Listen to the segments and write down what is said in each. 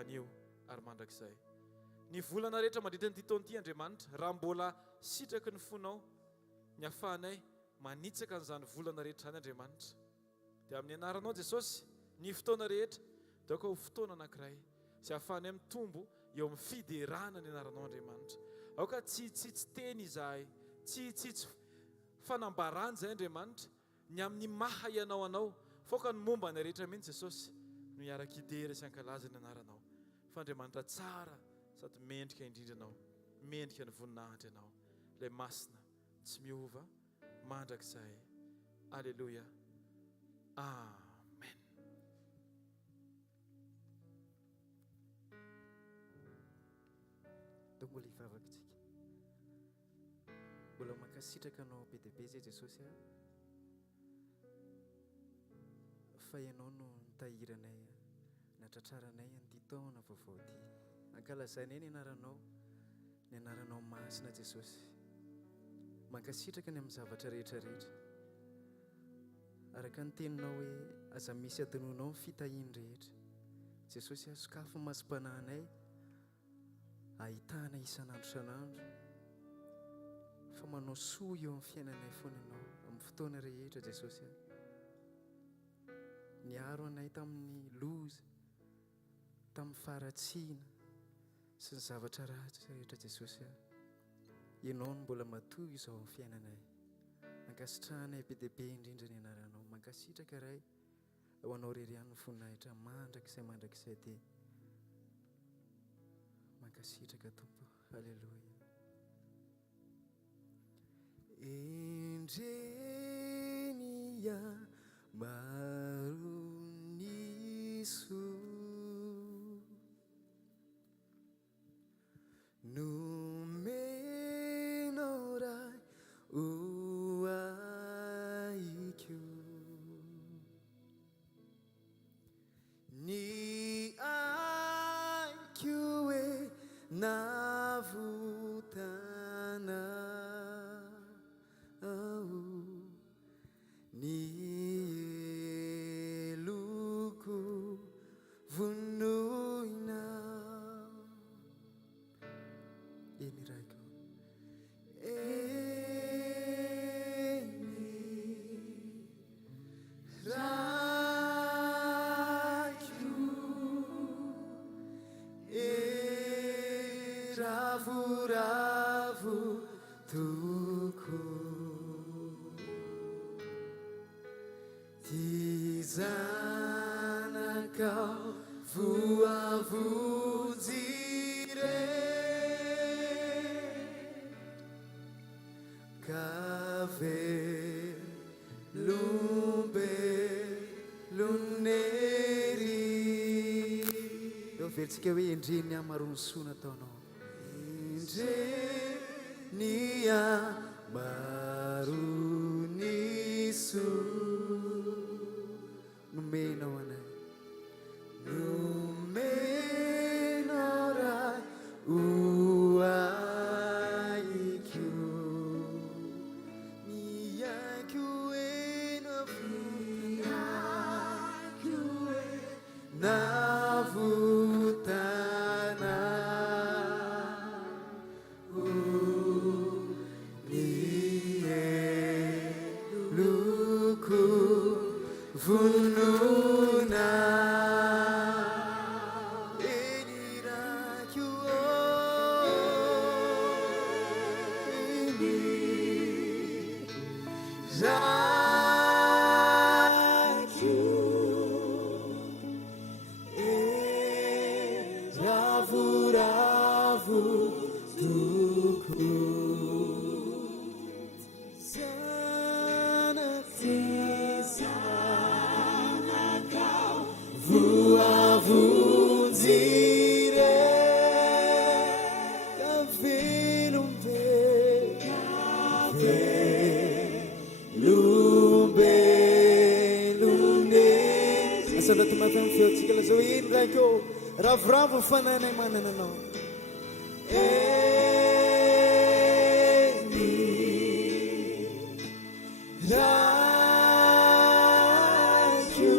anio ary mandrakizay. Ny volana rehetra mandritra ny taona ity Andriamanitra, raha mbola sitraky ny fonao ny ahafahanay manitsaka n'izany volana rehetra izany Andriamanitra, dia amin'ny anaranao Jesosy, ny fotoana rehetra dia ho fotoana anankiray izay ahafahanay mitombo eo amin'ny fiderana ny anaranao Andriamanitra. Aoka tsy teny izahay, tsy fanambarana izay Andriamanitra, ny amin'ny maha ianao anao, foka ny momba ny rehetra mihitsy Jesosy no miaraka idera sy ankalaza ny anaranao. Fa Andriamanitra tsara sady mendrika indrindra anao, mendrika ny voninahitra ianao, ilay masina tsy miova mandrakizay. Alleluia, amen. Dia mbola hivavaka tsika, mbola mankasitraka anao be dia be zay Jesosy a, fa ianao no nitahiranay, natratraranay an'ity taona vaovao ity. Ankalazanay ny anaranao masina Jesosy, mankasitraka ny amin'ny zavatra rehetrarehetra, araka ny teninao hoe aza misy adinonao ny fitahiany rehetra. Jesosy a, sokafo masom-panahinay ahitana isan'andro isan'andro, fa manao soa eo amin'ny fiainanay foana ianao amin'ny fotoana rehetra Jesosy a. Niaro anay tamin'ny loza, tamin'ny faharatsiana sy ny zavatra ratsy rehetra Jesosy a. Ianao no mbola matoy izao amin'ny fiainanay, mankasitrahanay be dia be indrindra ny anaranao, mankasitraka ray ho anao rery ihany ny voninahitra mandrakizay dia mankasitraka Tompo. Halleluia. Endrenia maroniso nomeno ray oaikyo ny aikyo e navotana ny eloko vonoina eny raiko ravoravo toko ty zanakao voavonjire kavelombelonery. Eo veritsika hoe endreny amaronsoa nataonao, endreny amaroniso nomenao anay, nomenao ray oaikyo ny aikyo navotana eloko vonona eny raikyo ravoravo toko zanakao voavonjire kavelombelonery. Asa ndatomafy amin'ny feotsika lazao ino raiko ravoravo fananay manana anao raikyo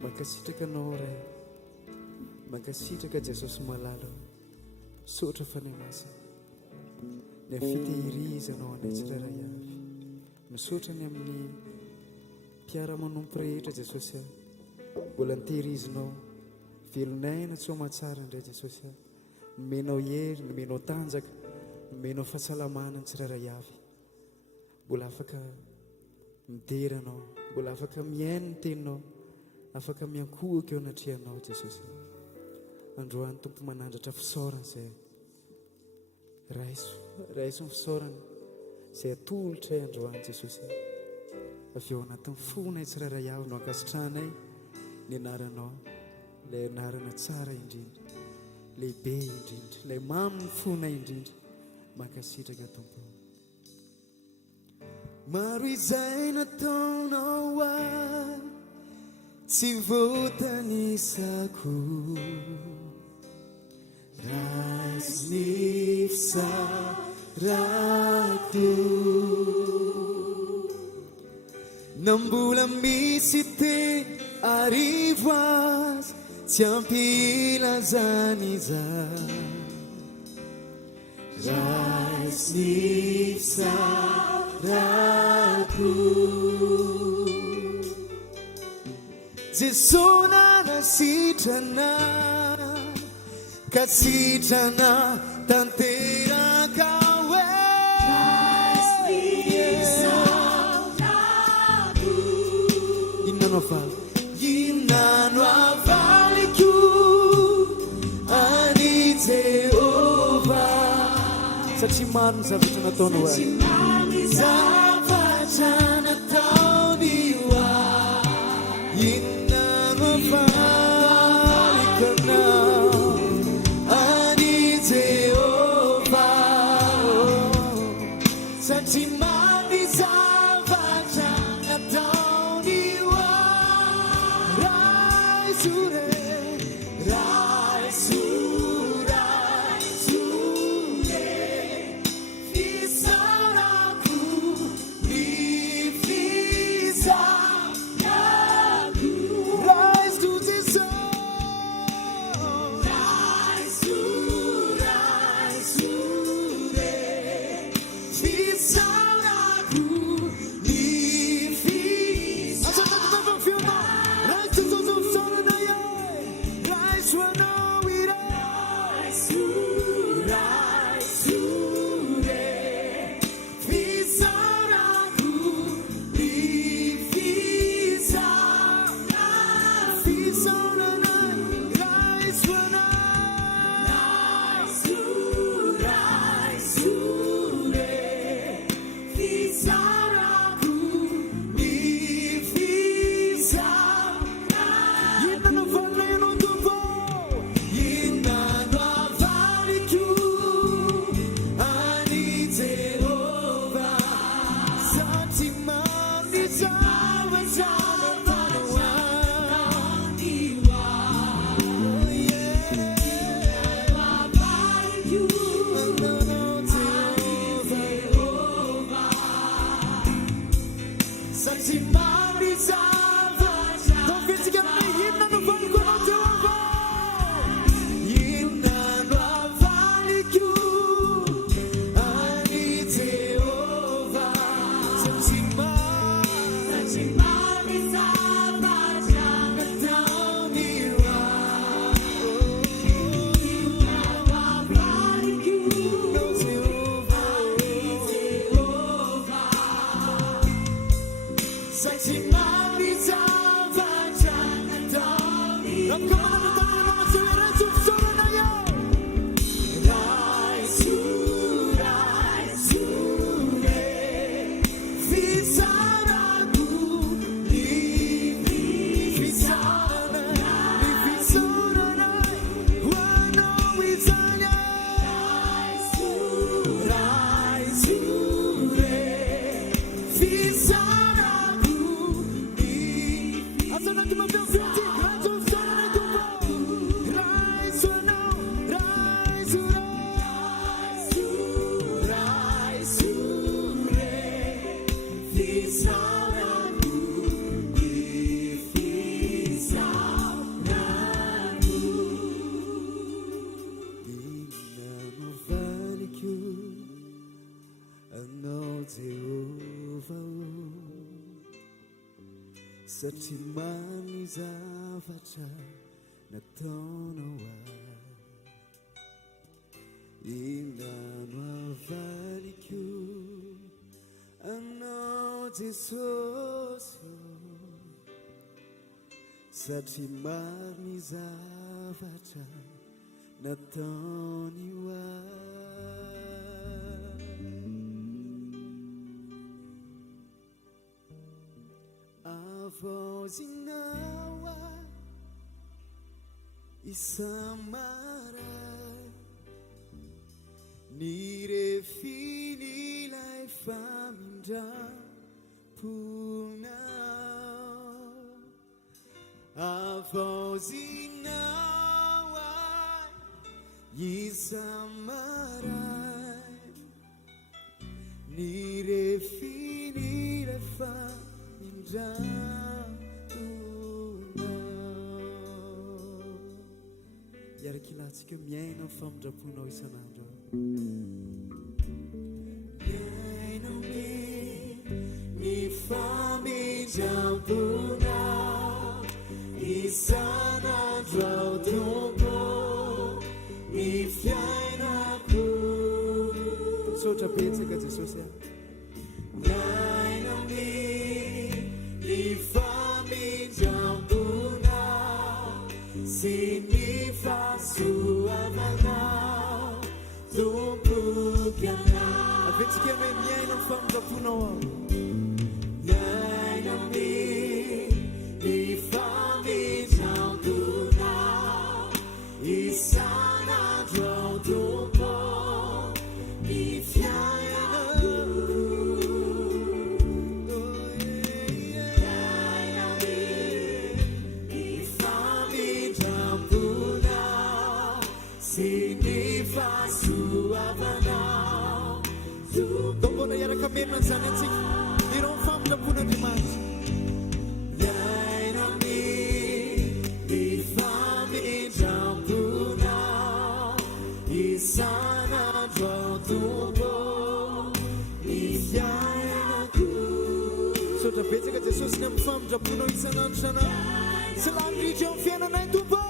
Mankasitraka anao ray, mankasitraka Jesosy malalo, sotra fanay masina, ny fitehirizanao anay tsirairay avy, misaotra ny amin'ny mpiara-manompo rehetra Jesosy aho, mbola nitehirizinao velonaina tsy ho mahatsara indray Jesosy aho, nomenao hery, nomenao tanjaka, nomenao fahasalamana ny tsirairay avy, mbola afaka mideranao, mbola afaka miaino ny teninao, afaka miankohaka eo anatrihanao Jesosy. Androany tompo manandratra fisaorana izay raiso ny fisaorana izay atolotray androany Jesosy. Avy eo anatin'ny fonay tsirairay avy no ankasitranay ny anaranao, ilay anarana tsara indrindra, lehibe indrindra, ilay mamy ny fonay indrindra, mankasitraka tompo. Maro izay nataonao ahy, tsy voatanisako, raisy ny fisarako, nambola misy teny arivo azy, tsy ampilazany izaho, raisy ny fisarako. Jesona nasitrana, ka sitrana tanteraka hoe inano avaliko ani Jehovah, satria maro ny zavatra nataonao ahy, zavatra nataony ahy, inano avaliko anao ani Jehovah, satria maro ny zavatra nataony ahy, raisure, fisaorako, ny fizarako, rise to Jesus, fisaorako, ny fizarako. Satria many zavatra nataonao inano avaliko anao Jesosy satria many zavatra nataony Avozinao isamaray nirefililay famindraponao Avozinao isamaray nirefililay famindraponao Yarakilatsika miaina amin'ny famindraponao isanandro miaina ny famindraponao isanandro ao tombo ny fiainako misaotra betsaka Jesosy miaina ny famindraponao sy ny fahasoavanao tomboky anao avetsika me miaina amin'ny famindraponao ao miaina ny famindraponao isanandro ao tombo ny fiainako Tombona iaraka menina zany antsika ireo famindrapon'Andriamanitra miaina ny famindraponao isanandro ao tombo ny fiainako Sotra betsaka Jesosy ny amin'ny famindraponao isanandro sana sy lavitra eo amin'ny fiainanay tombo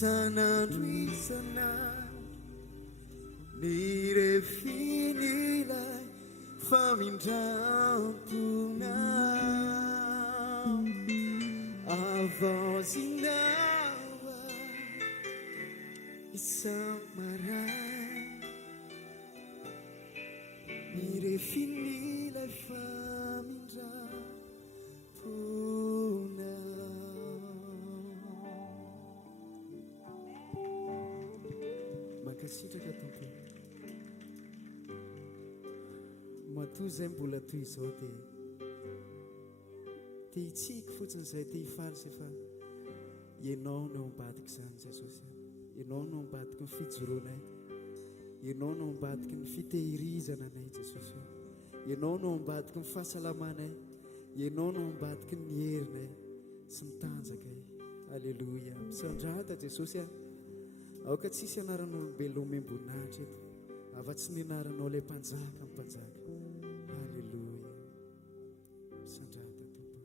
isanandro isanandro nirefinilay famindrampona avazinawa isamaray nirefinilay famindrampona. Mankasitraka tompo matoa zay mbola toy izao dia te hitsiko fotsiny izay te hifaly fa ianao no ambadika izany Jesosy, ianao no ambadika ny fijoroanay, ianao no ambadika ny fitehirizana anay Jesosy, ianao no ambadika ny fahasalamanay, ianao no ambadika ny herinay sy ny tanjakay. Alleluia. Misandrata Jesosy, aoka tsisy anaran'olombelona omemboninahitra eto afa-tsy ny anaranao ilay mpanjaka amin'ny mpanjaka. Alleluia. Misandrata Tompo.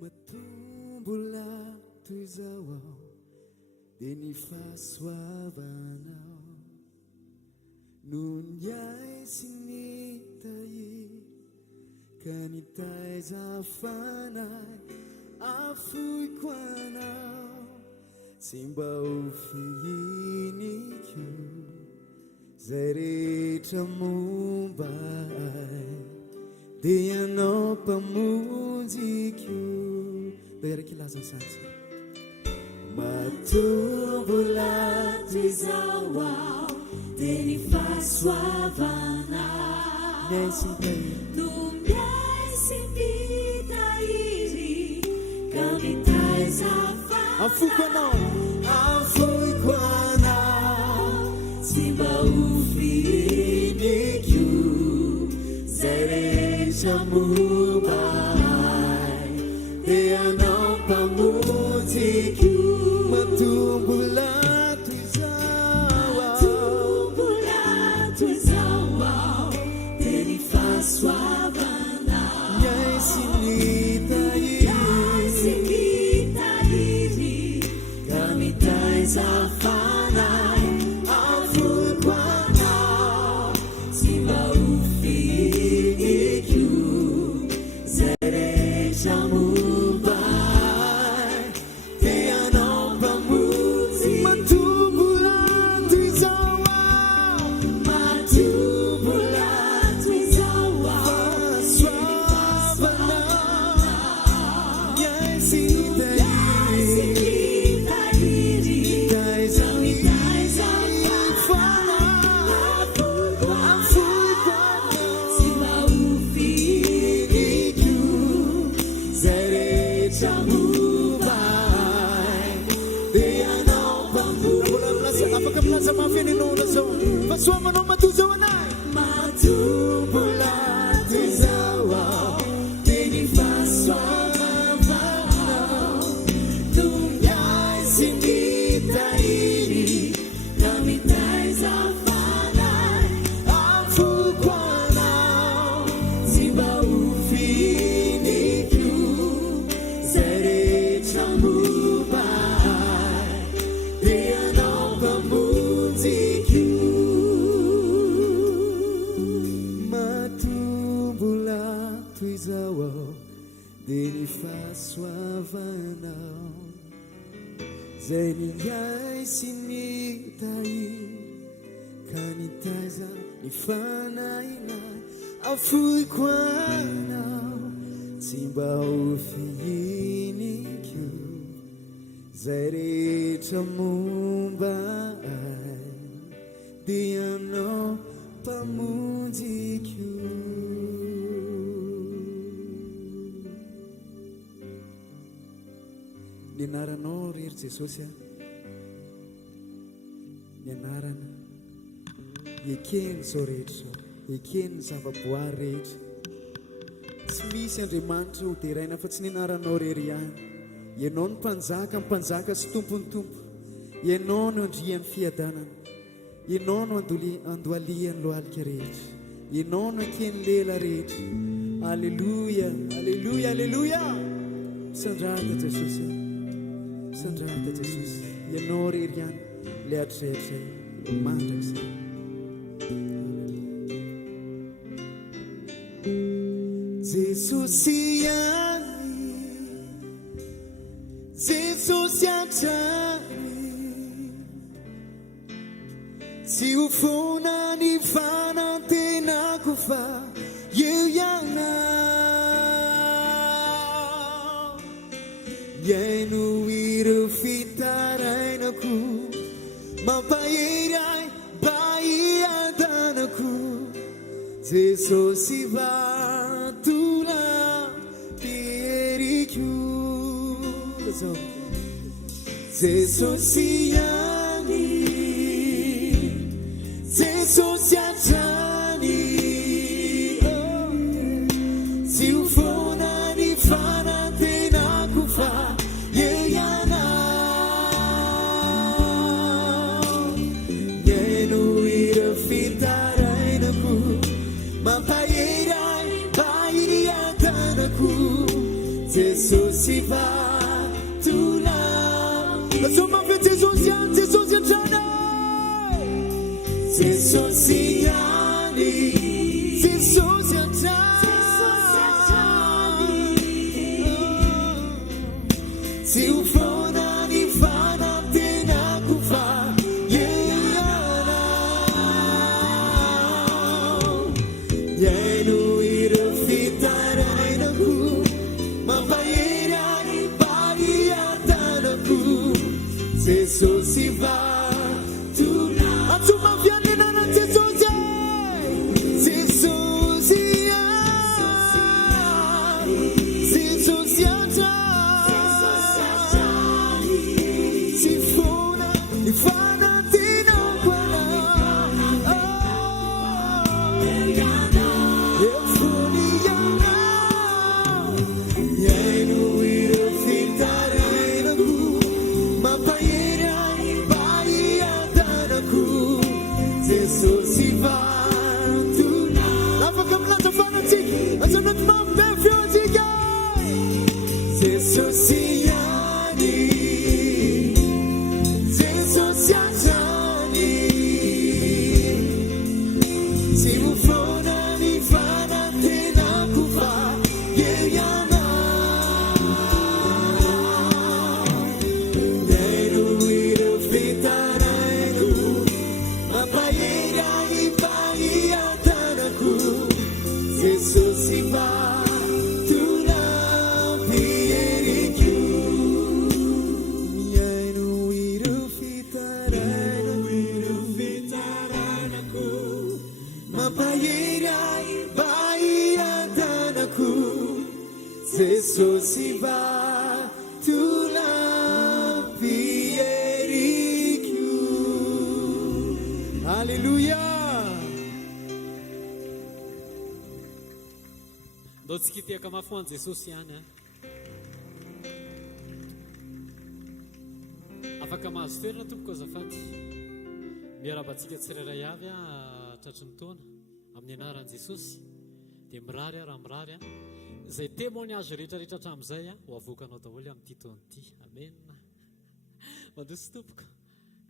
Matombola toy izao aho dia ny fahasoavanao no niay sy ny tahiry ka nitaiza fanay afoiko anao tsy mba ho fihiniko zay rehetra momba ay dia ianao mpamonjiko. Dia araky laza satsy matombola toy izao aho dia ny fahasoavanao niay sy ny tahiry no niay sy nitahiry ka nitaiza afoiko anao afoiko anao tsy mba ho fihiniko zay rehetra momba ay dia ianao mpamonjiko. matombola toy izao matombola toy izao aho dia ny fahasoavanao niay sy ny tahiry ka mitaiza fanay afoiko anao tsy mba ho fihiniko zay rehetra momba ay dia ianao mpamonjiko. matombola toy izao matombola toy izao aho fahasoavanao niay sy ny tahiry nitaiza fanay afoiko anao tsy mba ho fihiniko zay rehetra momba ay dia ianao mpamonjiko. afaka milaza mafenenona zao fahasoavanao matoa zao anay matombola toy izao aho dia ny fahasoavanao no niay sy nitahiry ka mitaiza fanay afoiko anao tsy mba ho fihiniko zay rehetra momba ay dia ianao mpamonjiko. matombola toy izao aho dia ny fahasoavanao zay niay sy nitahiry ka nitaiza ny fanahinay afoiko anao tsy mba ho fihiniko zay rehetra momba ay dia ianao mpamonjiko. Ny anaranao rery Jesosy a, ny anarana ekeny zao rehetra zao, ekeny ny zavaboary rehetra. Tsy misy Andriamanitra ho deraina fa tsy ny anaranao rery ihany. Ianao ny mpanjaka sy tompony tompo, ianao no andrian'ny fiadanana, ianao no andoalian'ny lohalika rehetra, ianao no aken'ny lela rehetra. Alleluia, alleluia, alleluia. Sandrata Jesosy Sandrata Jesosy ianao rery ihany le atrehatra mandraka Jesosy ihany Jesosy atrany tsy ho fona ny fanantenako fa eo ihana miaino ireo fitarainako mampahery ahy mba hiadanako Jesosy vatona teriko Jesosy ihany Jesosy atrany tsy ho fona ny fanantenako fa eo ihana miaino ireo fitarainako mampahery ahy mba hiadanako Jesosy vatona Nasoma fe Jesosy ihany Jesosy atrany Jesosy ihany Jesosy atrany tsy ho fona ny fanantenako fa eo ihana miaino ireo fitarainako mampahery ahy mba hiadanako Jesosy vatona Atuma fianenana Jesosy Jesosy Jesosy atrany tsy fona ny fanantenako efony ihana miaino ireo fitarainako mampahery ahy mba hiadanako Jesosy vatona afaka milanja fanatsika azanao mambe feo atsika Jesosy ihany Jesosy atrany tsy ho fona ny fanantenako fa eo ihana miaino ireo fitarainako mampahery ahy mba hiadanako Jesosy vatona mieriko miaino ireo fitarainako mampahery ahy mba hiadanako Jesosy vatona mieriko Alleluia Ndao tsika tiaka mafy ho an'i Jesosy ihany a afaka mahazo toerana tompoko azafady miarabantsika tsirairay avy a tratry ny taona amin'ny anaran'i Jesosy dia mirary a raha mirary a izay témoignage rehetrarehetra hatramin'izay a ho avoakanao daholo amin'ity taona ity amen mandroso tompoko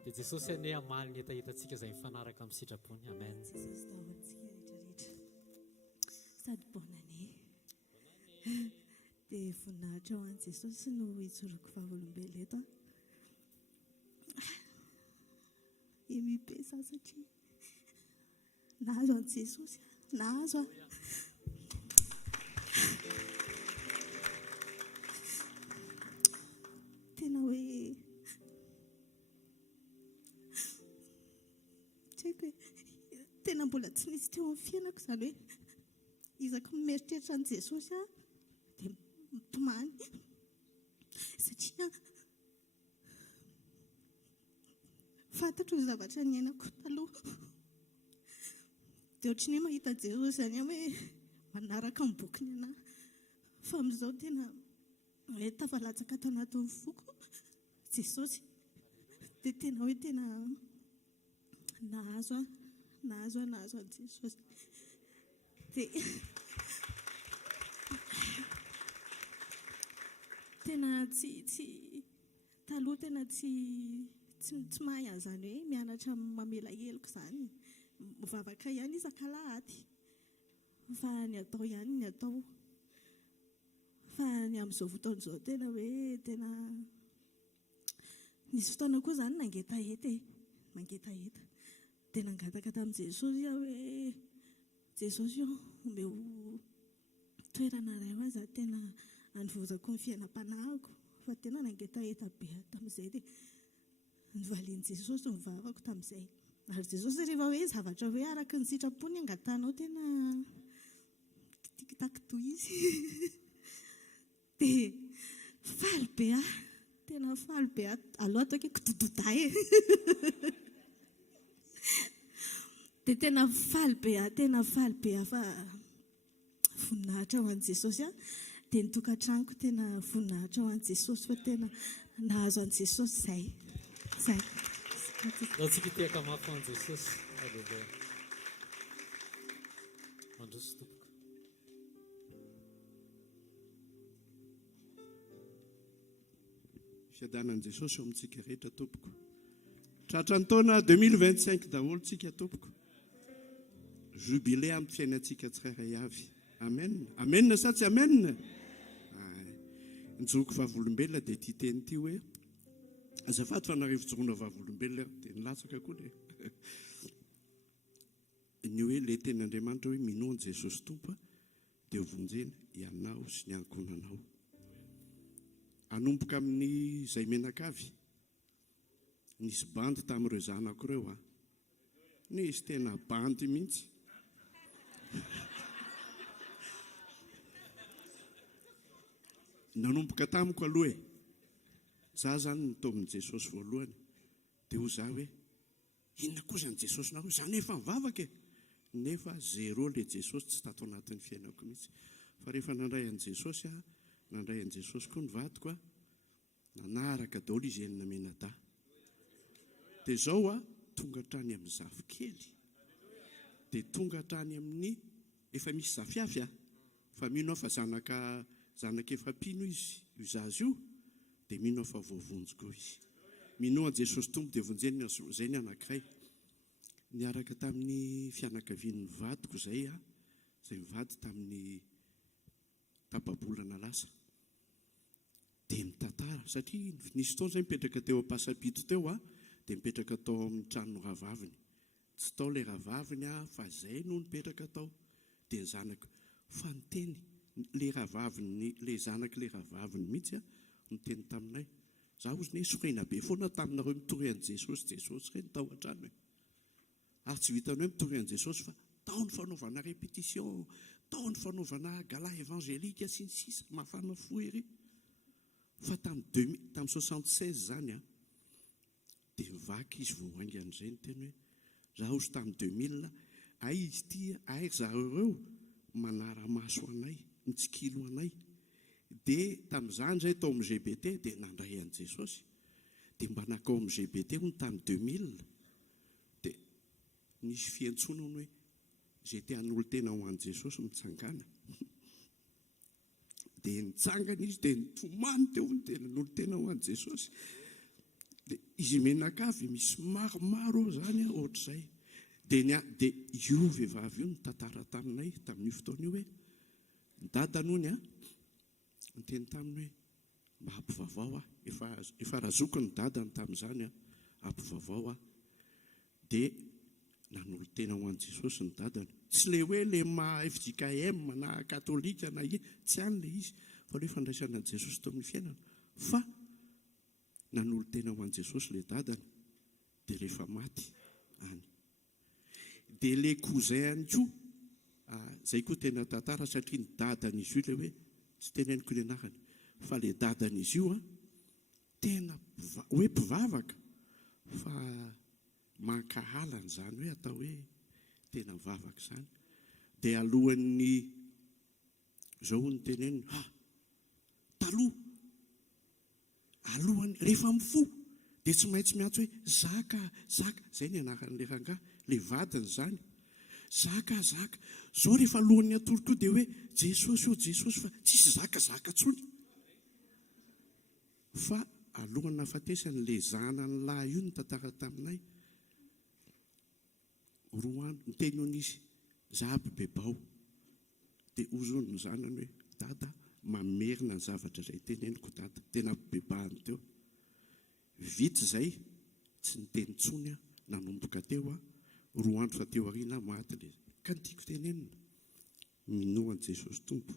dia Jesosy ane amaly ny etaetantsika izay mifanaraka amin'ny sitrapony amen Jesosy daholintsika rehetrarehetra sady bonane dia voninahitra ho an'i Jesosy no hitsoroko vavolombelona eto emibe za satria nahazo an'i Jesosy nahazo tena hoe tsy haiko hoe tena mbola tsy nisy teo amin'ny fiainako izany hoe izako mieritreritra an'i Jesosy a dia mitomany satria fantatro ny zavatra niainako taloha dia ohatry ny hoe mahita Jesosy izany hoe manaraka ny bokiny anahy fa amin'izao tena hoe tafalatsaka ato anatin'ny foko Jesosy dia tena hoe tena nahazo an'i Jesosy dia tena tsy taloha tena tsy mahay an'izany hoe mianatra mamela heloko izany. Mivavaka ihany isan-kalahady fa ny atao ihany ny atao. Fa ny amin'izao fotoana izao tena hoe tena nisy fotoana koa izany nangetaheta mangetaheta dia nangataka tamin'i Jesosy aho hoe Jesosy io omeo toerana iray ho aza tena hanovozako ny fiainam-panahiko. Fa tena nangetaheta be tamin'izay dia nivalian'i Jesosy ny vavako tamin'izay. Ary Jesosy rehefa hoe zavatra hoe araka ny sitrapony angatanao tena tikitaky izy dia faly be tena faly be aloha atao ke kodododay dia tena faly be fa voninahitra ho an'i Jesosy dia ny tokantranoko tena voninahitra ho an'i Jesosy fa tena nahazo an'i Jesosy zay. Antsika tiaka mafy ho an'i Jesosy. Aleluia. Mandroso tompoko. Fiadanan'i Jesosy eo amintsika rehetra tompoko. Tratra ny taona 2025 daholo tsika tompoko. Jubilé amin'ny fiainantsika tsirairay avy. Amen. Amen sa tsy amen? Nijoko vavolombelona dia ity teny ity hoe azafady fa narivojoroana vavolombelona dia nilatsaka koa le. Ny hoe le ten'Andriamanitra hoe minoana Jesosy tompo dia vonjena ianao sy ny ankonanao. Anomboka amin'ny izay menakavy. Nisy bandy tamin'ireo zanako ireo nisy tena bandy mihitsy. Nanomboka tamiko aloha za zany nitao amin'i Jesosy voalohany dia ho za hoe inona kosa ny Jesosy nareo za nefa mivavaka nefa zéro le Jesosy tsy tato anatin'ny fiainako mihitsy. Fa rehefa nandray an'i Jesosy nandray an'i Jesosy koa ny vadiko nanaraka daholo izy enina menada. Dia izao tonga hatrany amin'ny zafikely dia tonga hatrany amin'ny efa misy zafiafy fa mino aho fa zanaka efapino izy io zazy io dia mino aho fa voavonjoko izy. Mino an'i Jesosy tompo dia vonjeny zay ny anankiray. Niaraka tamin'ny fianakavian'ny vadiko zay mivady tamin'ny tapabolana lasa. Dia mitantara satria nisy fotoana zay mipetraka teo Ampasapito teo dia mipetraka tao amin'ny trano rahavaviny. Tsy tao ilay rahavaviny fa zay no mipetraka tao. Dia ny zanako fa niteny le rahavaviny le zanaka le rahavaviny mihitsy niteny taminay. Za ozy ne sorena be foana taminareo mitory an'i Jesosy reny tao an-trano. Ary tsy vitany hoe mitory an'i Jesosy fa tao ny fanaovana répétition, tao ny fanaovana gala évangélika sy ny sisa mafana fo ery. Fa tamin'ny 76 zany dia mivaky izy voaingan'izay ny teny hoe za ozy tamin'ny 2000 izy ty zareo manara-maso anay mitsikilo anay. Dia tamin'izany zay tao amin'ny GBT dia nandray an'i Jesosy dia mba nakao amin'ny GBT hono tamin'ny 2000 dia nisy fiantsonany hoe zay te han'olo tena ho an'i Jesosy mitsangana. Dia nitsangana izy dia nitomany teo ny tenan'olo tena ho an'i Jesosy. Dia izy menakavy misy maromaro zany ohatr'izay. Dia io vehivavy io nitantara taminay tamin'io fotoana io hoe ny dadany niteny taminy hoe mba ampivavao efa razoko ny dadany tamin'izany ampivavao dia nanolo tena ho an'i Jesosy ny dadany. Tsy le hoe le FJKM na katolika na tsy any le izy fa le fandraisana an'i Jesosy tao amin'ny fiainana fa nanolo tena ho an'i Jesosy le dadany dia rehefa maty any. Dia le cousin ihany koa zay koa tena tantara satria ny dadan'izy io le hoe tsy teneniko ny anarany fa le dadan'izy io tena hoe mpivavaka fa mankahalana zany hoe atao hoe tena mivavaka zany. Dia alohan'ny zao ny teneny taloha alohany rehefa mifo dia tsy maintsy miantso hoe zaka zay ny anaran'le rangahy le vadiny zany. Zaka zao rehefa alohan'ny atoloko dia hoe Jesosy fa tsisy zakazaka tsony. fa alohany nafatesany le zana ny lahy io ny tantara taminay roano miteny onisy za bebao dia ozony ny zanany hoe dada mamerina ny zavatra izay teneniko dada tena bebahany teo vitsy izay tsy niteny tsony a nanomboka teo a roa andro fa teo ariana maty le ka nitiako tenenina minoan Jesosy tompo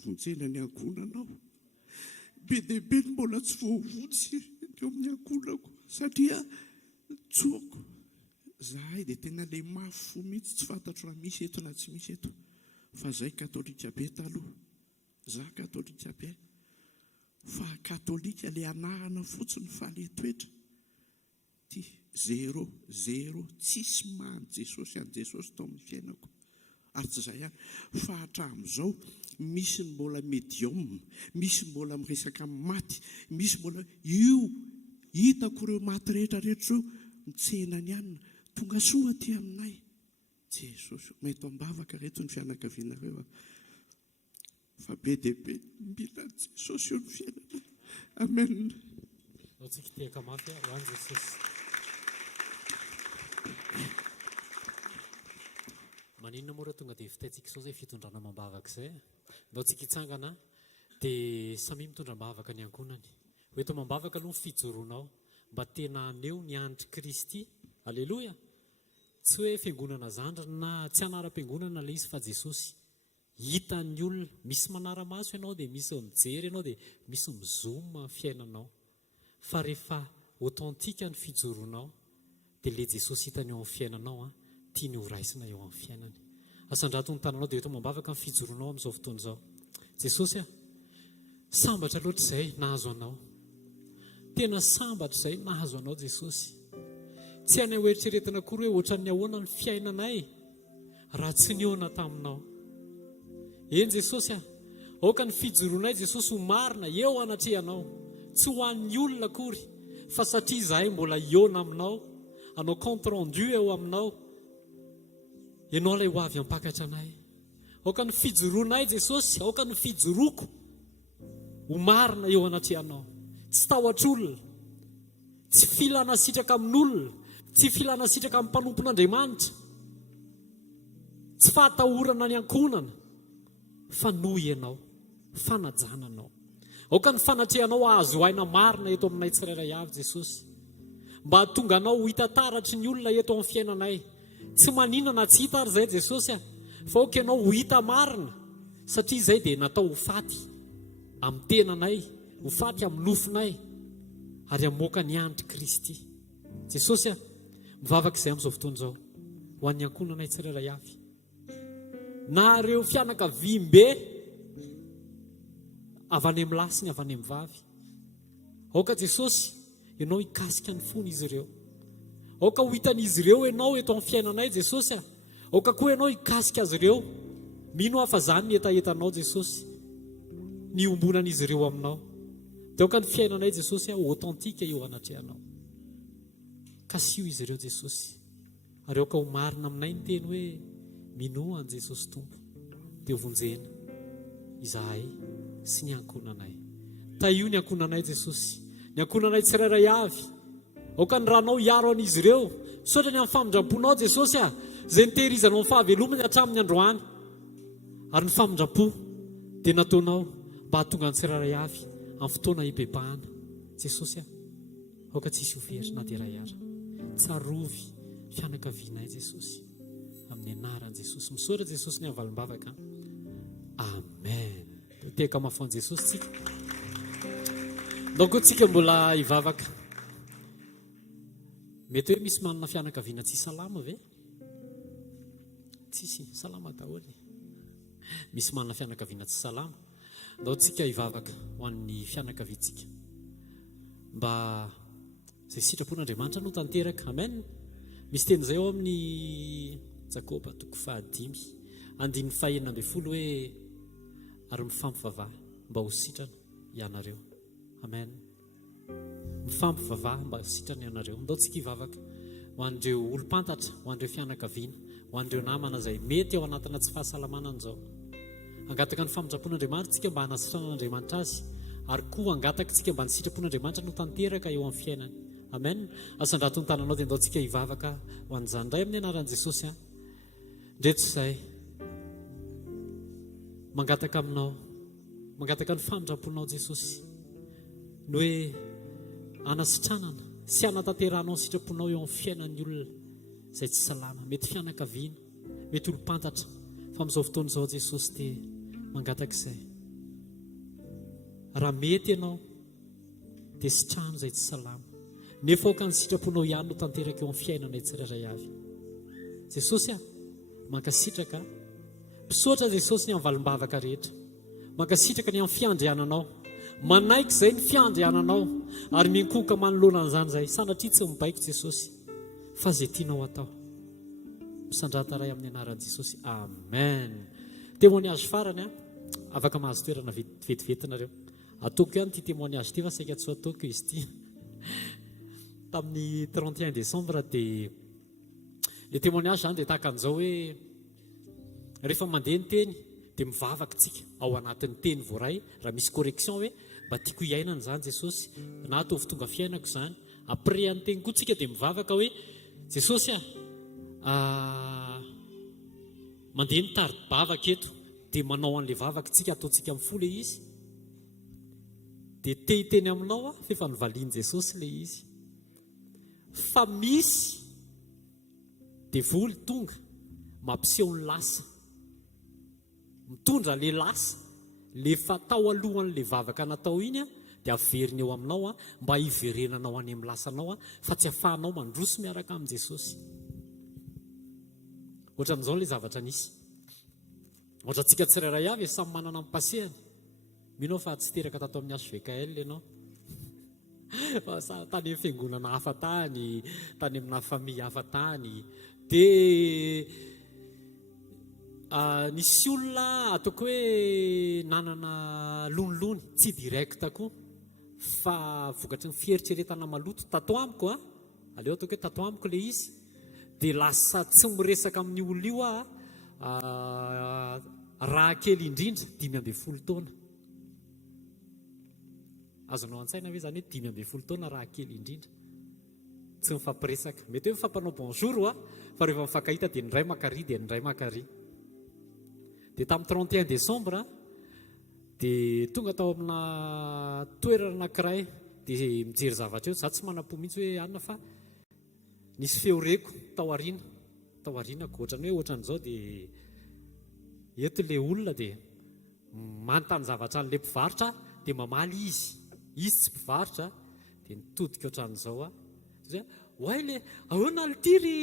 vonjena ny ankonanao be dehibe ny mbola tsy voavontsy eo amin'ny ankonako satria tsoako zahay dia tena le mafo mihitsy tsy fantatro raha misy eto na tsy misy eto fa zay katolika be taloha za katolika be fa katolika le anarana fotsiny fa le toetra ty 00 tsisy mahany Jesosy any Jesosy tao amin'ny fiainako ary tsy izay ihany fa hatramin'izao misy ny mbola médium misy ny mbola miresaka maty misy mbola io hitako ireo maty rehetrarehetra io mitsenany ihany tonga soa aty aminay Jesosy mety ambavaka reto ny fianakavianareo fa be dia be mila Jesosy eo ny fiainana amen. Tsika tehaka mafy ho an'i Jesosy. Maninona moa raha tonga dia fitaitsika sao izay fitondrana mambavaka izay ndao tsika hitsangana dia samy mitondra mambavaka ny ankonany hoe eto mambavaka aloha ny fijoroanao mba tena aneo ny andry Kristy. Aleloia. Tsy hoe fiangonana zandra na tsy anara-piangonana ilay izy fa Jesosy hitan'ny olona. Misy manara-maso ianao dia misy mijery ianao dia misy mizoma fiainanao fa rehefa authentika ny fijoroanao dia le Jesosy hitany eo amin'ny fiainanao tia ny horaisina eo amin'ny fiainany. Asandrato ny tananao dia eto mambavaka ny fijoroanao amin'izao fotoana izao. Jesosy sambatra loatra izay nahazo anao, tena sambatra izay nahazo anao Jesosy. Tsy any hoeritreretina kory hoe ohatran'ny ahoana ny fiainanay raha tsy niona taminao. Eny Jesosy aoka ny fijoroanay Jesosy ho marina eo anatrehanao, tsy ho an'ny olona kory fa satria izahay mbola iona aminao, anao compte rendu eo aminao, ianao ilay ho avy hampakatra anay. Aoka ny fijoroanay Jesosy, aoka ny fijoroako ho marina eo anatrehanao, tsy tahotr'olona, tsy filana sitraka amin'olona, tsy filana sitraka amin'ny mpanompon'Andriamanitra, tsy fahatahorana ny ankonana, fa noho ianao, fanajananao. Aoka ny fanatrehanao ahazo aina marina eto aminay tsirairay avy Jesosy, mba hahatonga anao ho hita taratry ny olona eto amin'ny fiainanay. Tsy maninana tsy hita ary izay Jesosy fa aoka ianao ho hita marina satria izay dia natao ho faty amin'ny tenanay, ho faty amin'ny nofinay ary hamoaka ny andry Kristy. Jesosy mivavaka izay amin'izao fotoana izao ho an'ny ankonanay tsirairay avy na ireo fianakaviam-be avy any amin'ny lahy sy ny avy any amin'ny vavy. Aoka Jesosy ianao hikasika ny fony izy ireo, aoka ho hitan'izy ireo ianao eto amin'ny fiainanay Jesosy. Aoka koa ianao hikasika azy ireo, mino aho fa izany ny etaetanao Jesosy, ny ombonan'izy ireo aminao. Dia aoka ny fiainanay Jesosy ho authentika eo anatrehanao, kasio izy ireo Jesosy, ary aoka ho marina aminay ny teny hoe mino an Jesosy tompo dia vonjena izahay sy ny ankonanay. Taio ny ankonanay Jesosy, ny ankonanay tsirairay avy. Aoka ny ranao hiaro an'izy ireo, misaotra ny amin'ny famindramponao Jesosy izay nitehirizanao ny fahavelomany hatramin'ny androany. Ary ny famindrampo dia nataonao mba hahatonga ny tsirairay avy amin'ny fotoana hibebahana Jesosy. Aoka tsisy ho very na dia iray ara, tsarovy fianakavianay Jesosy amin'ny anaran'i Jesosy. Misaotra Jesosy ny avalimbavaka. Amen. Teka mafon'i Jesosy tsika. Donc tsika mbola hivavaka. Mety hoe misy manana fianakaviana tsy salama ve? Tsisy, salama daholo. Misy manana fianakaviana tsy salama. Ndao tsika hivavaka ho an'ny fianakaviantsika mba izay sitrapon'Andriamanitra no tanteraka. Amen. Misy teny izay ao amin'ny Jakoba 5:10 hoe ary mifampivavaha mba ho sitrana ianareo. Amen. Mifampivavaha mba sitrana ianareo. Ndao tsika hivavaka ho an'ireo olom-pantatra, ho an'ireo fianakaviana, ho an'ireo namana izay mety ao anatina tsy fahasalamana an'izao. Angataka ny famindrampon'Andriamanitra tsika mba hanasitrana an'Andriamanitra azy ary koa angatakitsika mba ny sitrapon'Andriamanitra no tanteraka eo amin'ny fiainany. Amen. Asandrato ny tananao dia andaontsika hivavaka ho an'izany indray amin'ny anaran'i Jesosy. Ndreto izay mangataka aminao, mangataka ny famindramponao Jesosy, ny hoe anasitranana sy anatanteranao ny sitraponao eo amin'ny fiainan'ny olona izay tsy salama, mety fianakaviana, mety olo-pantatra. Fa amin'izao fotoana izao Jesosy dia mangataka izay. Raha mety ianao dia sitrahana izay tsy salama, nefa aoka ny sitraponao ihany no tanteraka eo amin'ny fiainanay tsirairay avy. Jesosy mankasitraka, mpisotra Jesosy ny amin'ny valim-bavaka rehetra, mankasitraka ny amin'ny fiandriananao, manaiky izay ny fiandriananao ary minkoka manoloana an'izany izay. Sanatria tsy mibaiko Jesosy fa izay tianao atao. Misandrataray amin'ny anaran'i Jesosy. Amen. Témoignage farany afaka mahazo toerana vetivety nareo. Ataoko ihany ity témoignage ity fa saika tsy ataoko izy ity. Tamin'ny 31 décembre dia le témoignage zany dia tahaka an'izao hoe rehefa mandeha ny teny dia mivavaka tsika ao anatin'ny teny voaray. Raha misy correction hoe mba tiako hiainana izany Jesosy na ataovy tonga fiainako izany. Après an'ny teny koa tsika dia mivavaka hoe Jesosy mandeha ny tari-bavaka eto dia manao an'ilay vavaka tsika ataontsika amin'ny fo le izy. Dia te hiteny aminao fefa nivaliany Jesosy le izy. Fa misy devoly tonga mampiseho ny lasa, mitondra le lasa le fatao alohan'le vavaka natao iny dia averiny eo aminao mba hiverenanao any amin'ny lasanao fa tsy afahanao mandroso miaraka amin'i Jesosy. Ohatran'izao le zavatra nisy. Ohatrantsika tsirairay avy samy manana amin'ny pasehany. Mino fa tsy teraka tato amin'ny HVKL ianao. Tany amin'ny fiangonana hafa tany, tany amina famille hafa tany. Dia nisy olona ataoko hoe nanana lonilony, tsy direct koa, fa vokatry ny fieritreretana maloto tato amiko aleo ataoko hoe tato amiko le izy. Dia lasa tsy miresaka amin'ny olona io raha kely indrindra 12 taona. Azonao an-tsaina hoe zany hoe 12 taona raha kely indrindra. Tsy mifampiresaka. Mety hoe mifampanao bonjour fa rehefa mifankahita dia ny ray makary dia ny ray makary. Dia tamin'ny 31 décembre dia tonga tao amina toerana anankiray dia mijery zavatra eo. Za tsy manam-po mihitsy hoe anona fa nisy feo reko tao aorianako ohatrany hoe ohatran'izao dia eto le olona dia manontany zavatra an'le mpivarotra dia mamaly izy tsy mpivarotra dia nitodika ohatran'izao hoay le ahoana alitiry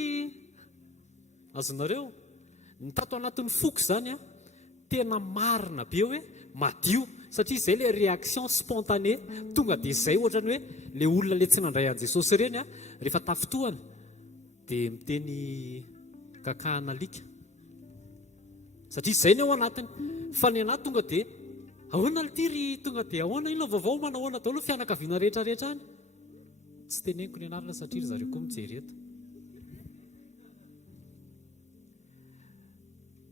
azonareo ny tato anatin'ny foko zany tena marina be hoe madio satria izay le réaction spontanée tonga dia izay ohatrany hoe le olona le tsy nandray an' Jesosy ireny rehefa tafitohana dia miteny kakahana alika satria izay ny ao anatiny. Fa ny anaty tonga dia ahoana alitiry tonga dia ahoana ino vaovao manahoana daholo fianakaviana rehetrarehetra any. Tsy teneniko ny anarana satria ry zareo koa mijery eto.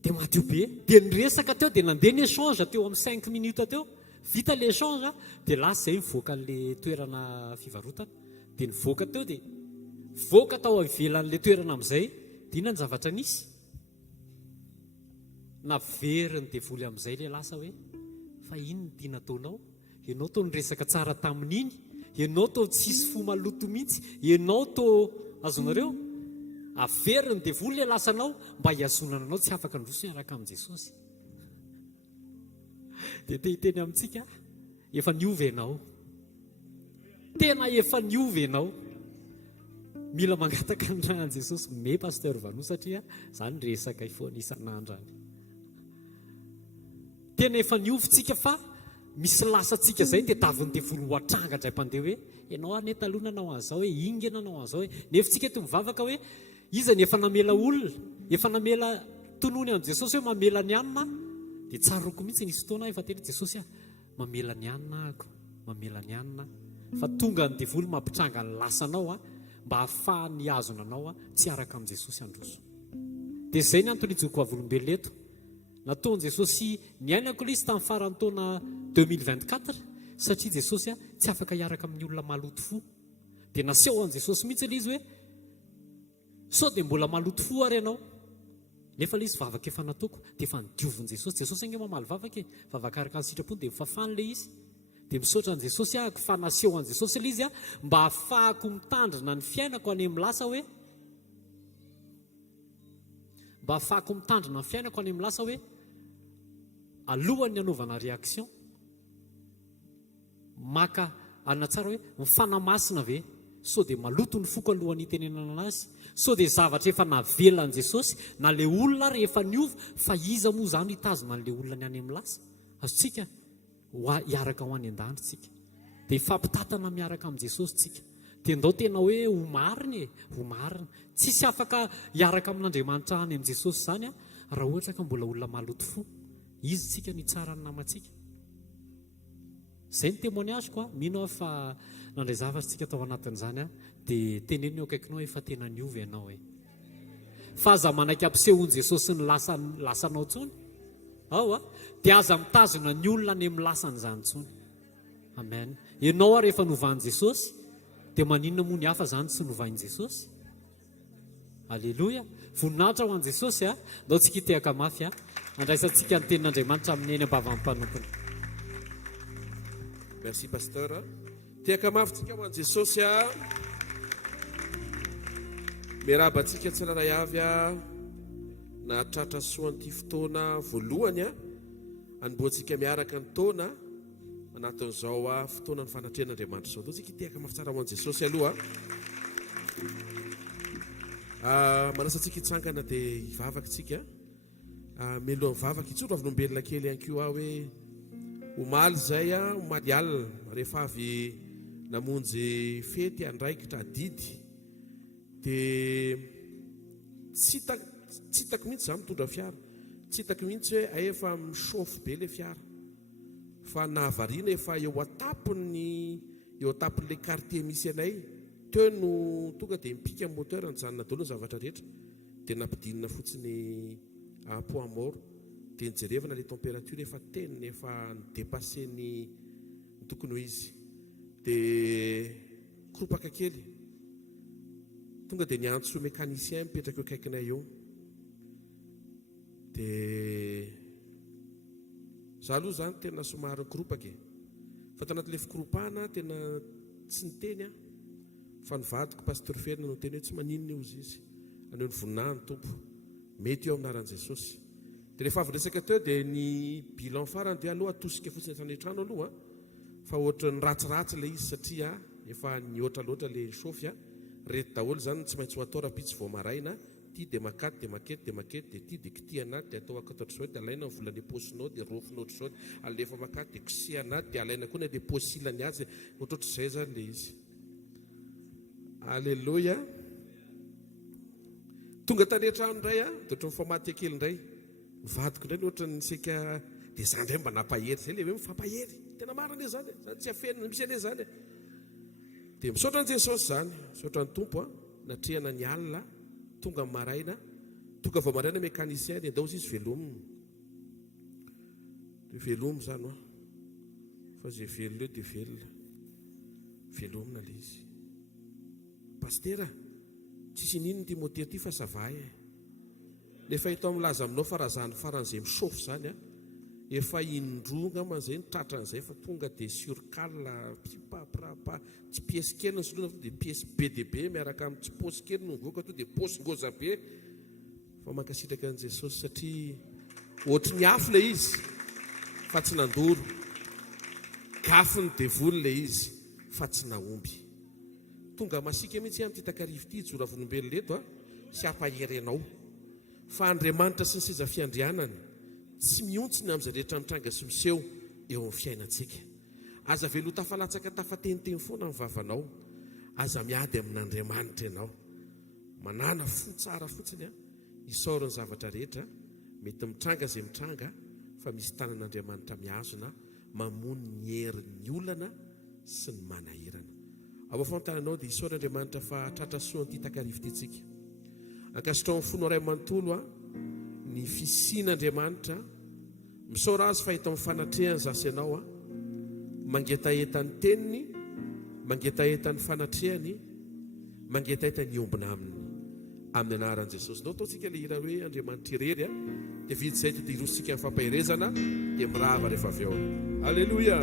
Dia madio be dia niresaka teo dia nandeha ny échange teo amin'ny 5 minutes teo. Vita le échange dia lasa izay nivoaka le toerana fivarotana dia nivoaka teo dia voaka tao ivelan'le toerana amin'izay dia inona ny zavatra nisy. Naveriny devoly amin'izay le lasa hoe fa inona ty nataonao? Ianao tô niresaka tsara tamin'iny, ianao tô tsisy fo maloto mihitsy, ianao tô azonareo averiny devoly le lasanao mba hiazonana anao tsy afaka ndroso miaraka amin'i Jesosy. Dia te hiteny amintsika efa niova ianao, tena efa niova ianao. Mila mangataka ny rahan'i Jesosy me pasteur Vano satria zany resaka ifoana isan'andro any. Tena efa niovintsika fa misy lasantsika izay dia daviny devoly hoatranga indray mpandeha hoe ianao ane taloha nanao an'izao hoe ingana nanao an'izao hoe nefitsika eto mivavaka hoe izany efa namela olona, efa namela tonony amin'i Jesosy hoe mamela ny anina dia tsaroko mihitsy nisy fotoana efa teny Jesosy mamela ny anina ako, mamela ny anina. Fa tonga ny devoly mampitranga ny lasanao mba ahafahany azona anao tsy araka amin'i Jesosy androso. Dia izay ny antony ijoko avolombelona eto. Nataon'i Jesosy niainako ilay izy tamin'ny faran'ny taona 2024 satria Jesosy tsy afaka hiaraka amin'ny olona maloto fo. Dia naseho an Jesosy mihitsy ilay izy hoe sao dia mbola maloto fo ary ianao, nefa ilay izy vavaka efa nataoko dia efa nidiovin Jesosy. Jesosy ange mamaly vavaka e, vavaka araka ny sitrapony dia mifafany ilay izy. Dia misaotra an Jesosy fa naseho an Jesosy ilay izy mba hahafahako mitandrina ny fiainako any amin'ny lasa hoe alohan'ny hanaovana réaction maka ana tsara hoe mifanamasina ve, sao dia maloto ny foko alohan'ny itenenana azy, sao dia zavatra efa navelany Jesosy na le olona rehefa niova, fa iza moa zany hitazona an'le olona ny any amin'ny lasa. Azontsika hiaraka ho any an-danitra dia ifampitatana miaraka amin'ny Jesosy tsika. Dia andao tena hoe ho marina, tsisy afaka hiaraka amin'Andriamanitra any amin'ny Jesosy zany raha ohatra ka mbola olona maloto fo. Izy tsika ny tsara ny namantsika. Izay ny témoignage-ko mino aho fa nandray zavatra tsika tao anatin'izany dia teneniny eo akaikinao efa tena niova ianao e. Fa aza manaiky ampisehoan'i Jesosy ny lasanao tsony dia aza mitazona ny olona ny amin'ny lasany zany tsony. Amen. Ianao rehefa novan'i Jesosy dia maninona moa ny hafa zany tsy novain'i Jesosy. Alleluia. Voninahitra ho an'i Jesosy ndao tsika hitehaka mafy andraisantsika ny tenin'Andriamanitra amin'ny eny am-bavan'ny mpanompony. Merci pasteur. Tehaka mafitsika ho an'i Jesosy miarabantsika tsiraray avy na tratra soan'ity fotoana voalohany anomboantsika miaraka ny taona anatin'izao fotoana ny fanatrehan'Andriamanitra izao. Tsika hitehaka mafy tsara ho an'i Jesosy aloha. Manasantsika hitsangana dia hivavaka tsika. Melohan'ny vavaka itsoro avy nombelona kely ihany koa hoe omaly zay omaly alina rehefa avy namonjy fety andraikitra didy dia tsy hitako mihitsy za mitondra fiara, tsy hitako mihitsy hoe efa misofo be le fiara, fa nahavariana efa eo atapon'le quartier misy anay teo no tonga dia mipika moteur nijanona daholo ny zavatra rehetra dia nampidinina fotsiny point mort. Dia nijerevana le température efa teniny efa nidepasse ny tokony ho izy dia koropaka kely tonga dia niantso mécanicien mipetraka eo akaikinay eo. Dia za aloha zany tena somary koropaka fa tanatin'le fikoropahana tena tsy niteny fa nivadiko pasteur Ferina no teny hoe tsy maninona eo izy aneo ny voninahiny tompo mety eo aminaran'i Jesosy. Dia rehefa avy resaka teo dia ny bilan farany dia aloha atosika fotsiny an-trano aloha fa ohatra ny ratsiratsy ilay izy satria efa nioatra loatra ilay sofy reto daholo zany tsy maintsy ho atao raha pitsy vao maraina ty dia makaty dia makety dia ty dia kitihana dia atao akatao ohatr'izao dia alaina ny volan'le posinao dia rofinao ohatr'izao alefa makaty dia kosehana dia alaina koa ilay posilany azy ohatr'izay zany ilay izy. Alleluia. Tonga tany an-trano indray dia ohatran'ny famaty kely indray mivadiko indray ohatra ny seka dia za indray mba nampahery zay le hoe mifampahery tena marina le zany zany tsy afenina misy ane zany dia misaotra an' Jesosy zany, misaotra ny tompo natrehana ny alina tonga maraina, tonga vao maraina mécanicien dia andao izy velomina dia velomy zany fa zay velona eo dia velomina le izy. Pastera tsisy nino ny Timothée ty fa savay nefa hito milaza aminao fa raha zany faran'izay misofo zany efa indronga man'izay nitratran'izay fa tonga dia surcale tsy pièce kely ny solona dia pièce be dia be miaraka amin'ny tsy paosy kely no mivoaka to dia paosy ngoza be. Fa mankasitraka an'i Jesosy satria ohatry ny afo ilay izy fa tsy nandoro, gafy ny devoly ilay izy fa tsy naomby. Tonga masika mihitsy amin'ity takarivo ity jora volombelona leto sy hampahery anao fa Andriamanitra sy ny seza fiandrianany tsy miontsiny amin'izay rehetra mitranga sy miseho eo amin'ny fiainantsika. Aza velo tafalatsaka tafateniteny foana ny vavanao, aza miady amin'Andriamanitra ianao, manana fo tsara fotsiny isaorany zavatra rehetra mety mitranga izay mitranga fa misy tanan'Andriamanitra mihazona mamono ny herin'ny olana sy ny manahirana. Afantananao dia isaoran'Andriamanitra fa tratra soan'ity takarivo ity tsika ankasitrao amin'ny fony ray manontolo ny fisian'Andriamanitra misaora azy fa hita amin'ny fanatrehany zasy ianao mangetaetan'ny teniny, mangetaetan'ny fanatrehany, mangetaetany ombona aminy, amin'ny anaran'i Jesosy. Nao ataontsika le hira hoe Andriamanitra irery a, dia vidy izay dia irosika ny fampahirezana dia mirava rehefa avy ao. Alleluia.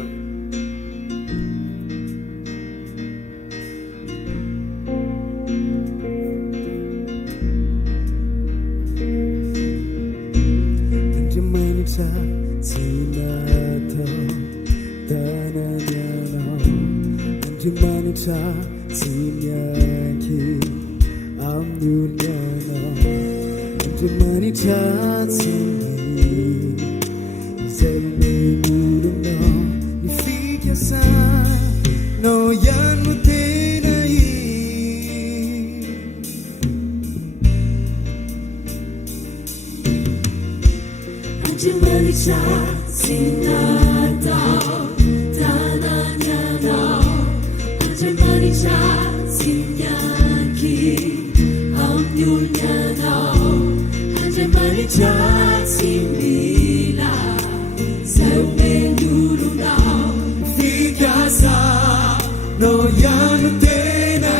Andriamanitra tsy natao tanany anao, Andriamanitra tsy mianky amin'ny olona anao, Andriamanitra tsy izay memolonao, ny fikasana ihany no tena Andriamanitra tsy natao tanany anao, Andriamanitra tsy mianky amin'ny olona anao, Andriamanitra tsy mila izay omen'olonao, fikasana ihany no tena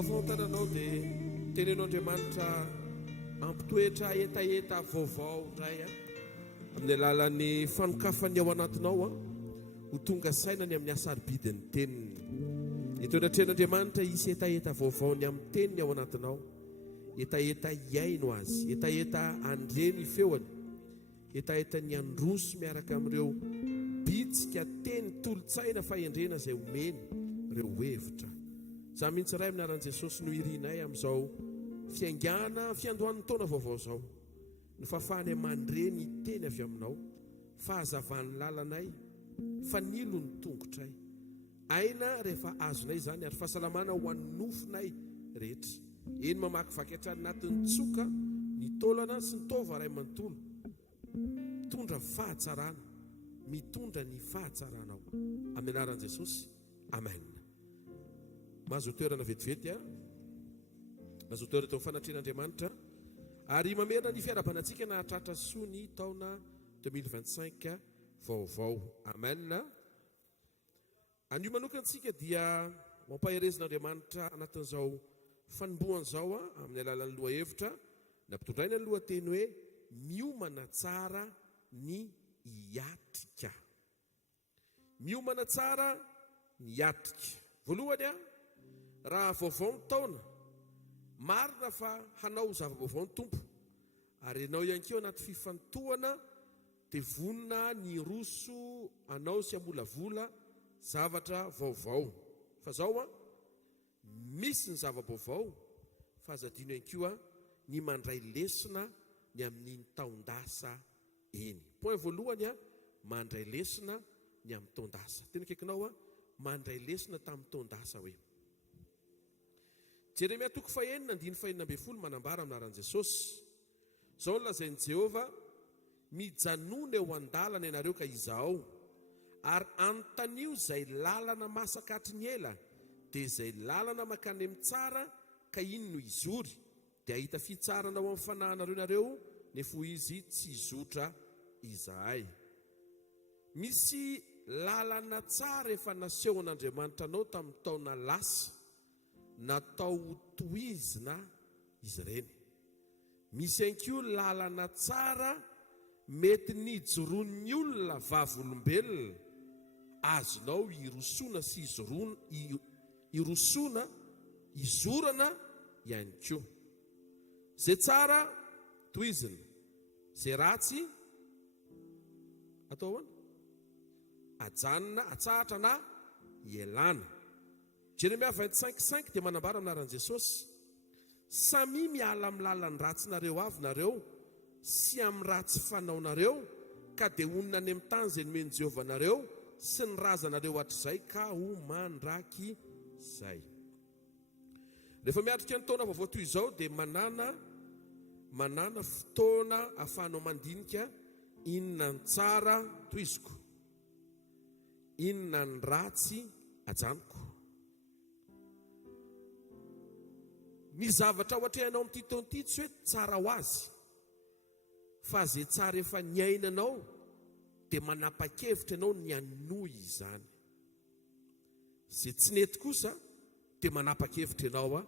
vaovao tananao dia tenenao Andriamanitra ampitoetra etaeta vaovao indray amin'ny alalan'ny fanokafany ao anatinao ho tonga saina ny amin'ny asaribidiny teniny. Itoeratren'Andriamanitra isy etaeta vaovao ny amin'ny teniny ao anatinao, etaeta iaino azy, etaeta andreny feoany, etaeta ny androso miaraka amin'ireo bitsika teny tolotsaina fahendrena izay omeny ireo hevitra. Za mihitsy iray amin'ny aran'i Jesosy no irinay amin'izao fiaingana fiandohan'ny taona vaovao izao, ny fahafahany mandreny teny avy aminao, fahazavan'ny lalanay, fanilo ny tongotray, aina rehefa azonay izany ary fahasalamana ho an'ny nofinay rehetra. Eny mamakivaky hatrany anatin'ny tsoka, ny taolana sy ny tova ray manontolo, mitondra fahatsarana, mitondra ny fahatsaranao amin'ny anaran'i Jesosy. Amen. Mahazo toerana vetivety mahazo toerana teo fanatren'Andriamanitra ary mamerina ny fiarabanantsika na hatratra soa ny taona 2025 vaovao. Amen. Anio manokantsika dia mampaherezan'Andriamanitra anatin'izao fanombohan'izao amin'ny alalan'ny lohahevitra nampitondraina ny lohateny hoe miomana tsara ny hiatrika. Miomana tsara ny hiatrika. Voalohany raha vaovao ny taona, marina fa hanao zava-baovao ny tompo ary ianao ihany koa anaty fifantohana dia vonina ny roso anao sy amolavola zavatra vaovao. Fa zao misy ny zava-baovao fa azadino ihany koa ny mandray lesona ny amin'ny taondasa eny. Point voalohany mandray lesona ny amin'ny taondasa. Tena kekinao mandray lesona tamin'ny taondasa hoe. Jeremia 9:9 manambara aminaran'i Jesosy. Zao lazain'i Jehova, mijanona eo an-dalana ianareo ka izaho, ary anontanio izay lalana masaka hatry ny ela, dia izay lalana makany amin'ny tsara ka iny no izory, dia ahita fitsarana ao amin'ny fanahinareo nareo nefa izy tsy izotra izahay. Misy lalana tsara efa naseho an'Andriamanitra anao tamin'ny taona lasa, natao tohizina izy ireny. Misy ihany koa lalana tsara mety nijoroan'ny olona vavolombelona, azonao irosona sy irosona izorana ihany koa. Zay tsara tohizina, zay ratsy atao ajanona, atsahatra na ielana. Jeremia 25:5 dia manambara aminaran'i Jesosy, samy miala amin'ny lalan'ny ratsinareo avy nareo sy amin'ny ratsy fanaonareo, ka dia onona any amin'ny tany izay nomeny Jehovah nareo sy ny razanareo hatr'izay ka ho mandraky izay. Rehefa miatrika ny taona vaovao toy izao dia manana fotoana ahafahanao mandinika inona ny tsara tohiziko, inona ny ratsy ajanoko. Ny zavatra ohatrehanao amin'ity taona ity tsy hoe tsara ho azy, fa zay tsara efa niainanao dia manapa-kevitra ianao ny hanohy izany. Zay tsy nety kosa dia manapa-kevitra ianao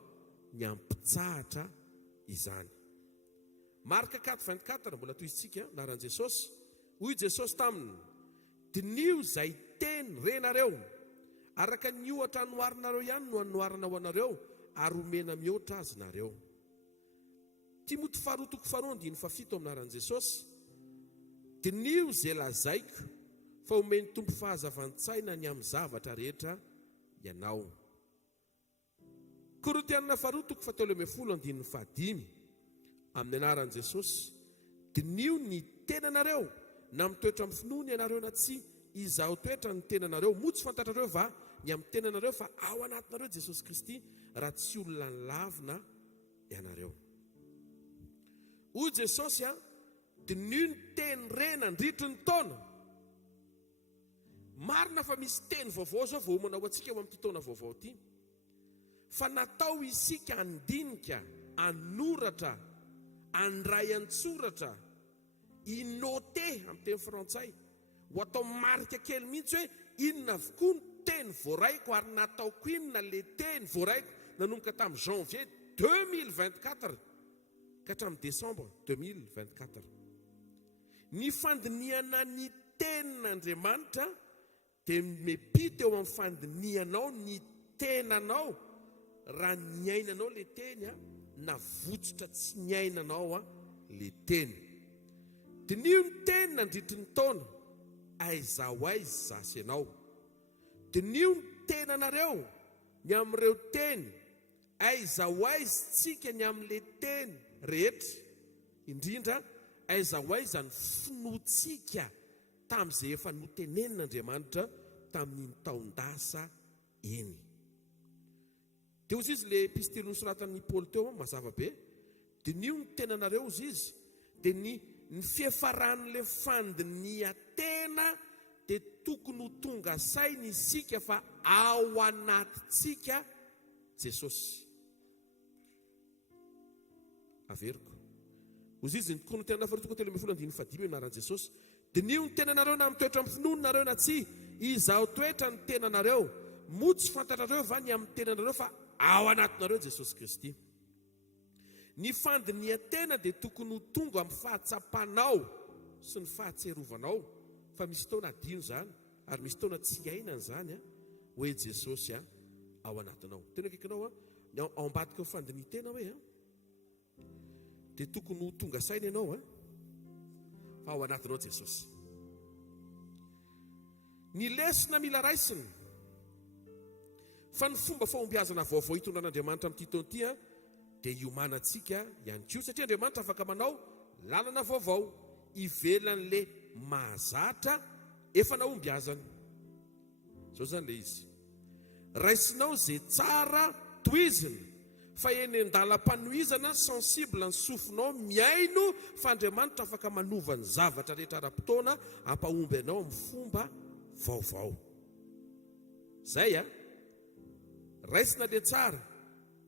ny hampitsahatra izany. Marka 4:24 mbola toy isika naran'i Jesosy. Hoy Jesosy taminy, dinio izay teny renareo, araka ny ohatra anoharinareo ihany no anoharina ho anareo, ary omena mihoatra azy nareo. Timoty 2:7 aminaran'i Jesosy, dinio izay lazaiko fa omeny tompo fahazavan-tsaina ny amin'ny zavatra rehetra ianao. Korintianina 2:7 amin'ny anaran'i Jesosy, dinio ny tenanareo na mitoetra amin'ny finoana ianareo na tsy izaho toetra ny tenanareo, motsy fantatrareo va ny amin'ny tenanareo fa ao anatinareo Jesosy Kristy, raha tsy olona ny lavina ianareo. Hoy Jesosy dinio ny teny rena ndritry ny taona. Marina fa misy teny vaovao zao vao manao antsika eo amin'ity taona vaovao ity, fa natao isika andinika, anoratra, andray antsoratra, inote amin'ny teny frantsay, ho atao marika kely mihitsy hoe inona avokoa ny teny voaraiko ary nataoko inona le teny voaraiko nanomboka tamin'ny janvier 2024 ka hatramin'ny décembre 2024. Ny fandiniana ny tenin'Andriamanitra dia mepita eo amin'ny fandinianao ny tenanao raha ny ainanao le teny na votsitra tsy ny ainanao le teny. Dia nio ny teny nandritry ny taona aiza ho aiza zasy ianao. Dia nio ny tenanareo ny amin'ireo teny aiza ho aiza tsika ny amin'le teny rehetra, indrindra aiza ho aiza ny finoantsika tamin'izay efa notenenin'Andriamanitra tamin'ny taon-dasa eny. Dia ozy izy le epistily nosoratan'ny Paoly teo mazava be. Dia nio ny tenanareo ozy izy, dia ny fiafaran'le fandinian-tena dia tokony ho tonga saina isika fa ao anatintsika Jesosy. Averiko. Ozy izy ny tokony tenana faritoko telo ambin'ny folo andiny fadimy anaran'i Jesosy. Dia nio ny tenanareo na mitoetra amin'ny finoninareo na tsy, izaho toetra ny tenanareo. Moa tsy fantatrareo va ny amin'ny tenanareo fa ao anatinareo Jesosy Kristy. Ny fandinian-tena dia tokony ho tonga amin'ny fahatsapanao sy ny fahatserovanao, fa misy taona adino zany ary misy taona tsy ainana zany hoe Jesosy ao anatinao. Tena kaikanao ao ambadika ny fandinian-tena hoe dia tokony ho tonga saina ianao fa ao anatinao Jesosy. Ny lesona mila raisina fa ny fomba fahombiazana vaovao hitondran'Andriamanitra amin'ity taona ity dia iomanantsika ihany koa, satria Andriamanitra afaka manao lalana vaovao ivelan'le mahazatra efa nahombiazana. Zao zany le izy. Raisinao zay tsara toizina fa eny an-dalam-panohizana sensible ny sofinao miaino fa Andriamanitra afaka manova ny zavatra rehetra ara-potoana ampahomby anao amin'ny fomba vaovao. Zay raisina le tsara,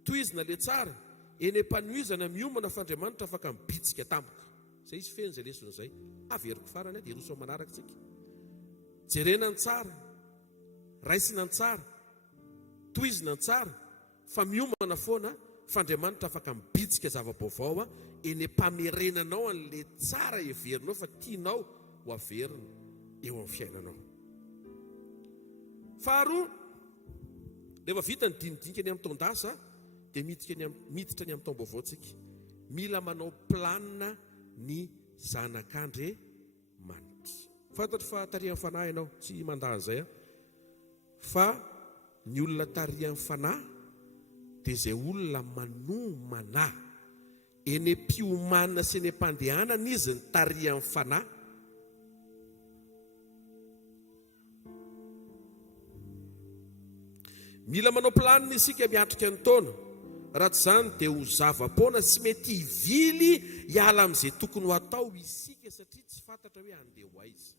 toizina le tsara, eny am-panohizana miomana fa Andriamanitra afaka mibitsika tampoka. Zay izy feny zay lesona zay. Averiko farany dia roso manaraka tsika. Jerena ny tsara, raisina ny tsara, toizina ny tsara, fa miomana foana fa Andriamanitra afaka mibitsika zava-baovao eny am-pamerenanao an'le tsara everinao fa tianao ho averina eo amin'ny fiainanao. Faharoa, rehefa vita ny dinidinika ny amin'ny taon-dasa dia miditra ny amin'ny taom-baovao tsika. Mila manao planina ny zanak'Andriamanitra. Fantatro fa tarihan'ny fanahy ianao, tsy mandany zay fa ny olona tarihan'ny fanahy dia izay olona manomana eny am-piomanana sy eny am-pandehanana izy ny tarihan'ny fanahy. Mila manao planina isika miatrika ny taona. Raha tsy izany dia ho zava-poana tsy mety hivily hiala amin'izay tokony ho atao isika satria tsy fantatra hoe andeha ho aiza.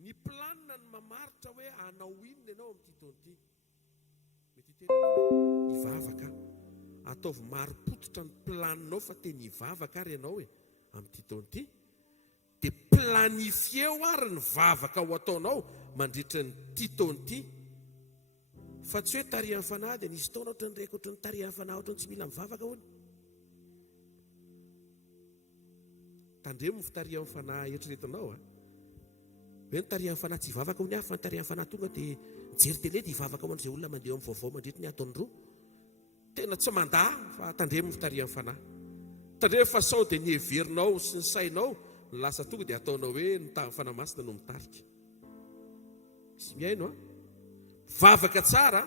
Ny planina ny mamaritra hoe hanao inona ianao amin'ity taona ity. Mety tena hoe hivavaka, ataovy mari-potitra ny planinao fa teny hivavaka ary ianao amin'ity taona ity. Dia planifieo ary ny vavaka ho ataonao mandritra nyity taona ity. Fa tsy hoe tarihan'ny fanahy dia nisy taona ohatran'ny raika ohatran'ny tarihan'ny fanahy ohatran'ny tsy mila mivavaka hono. Tandremo ny tarihan'ny fanahy eritreretinao hoe ny tarihan'ny fanahy tsy hivavaka hono fa ny tarihan'ny fanahy tonga dia mijery tele dia hivavaka ho an'izay olona mandeha amin'ny vaovao mandritra ny ataony roa. Tena tsy manda fa tandremo ny tarihan'ny fanahy. Tandremo fa sao dia ny heverinao sy ny sainao ny lasa tonga dia ataonao hoe ny fanahy masina no mitarika. Sy miaino vavaka tsara,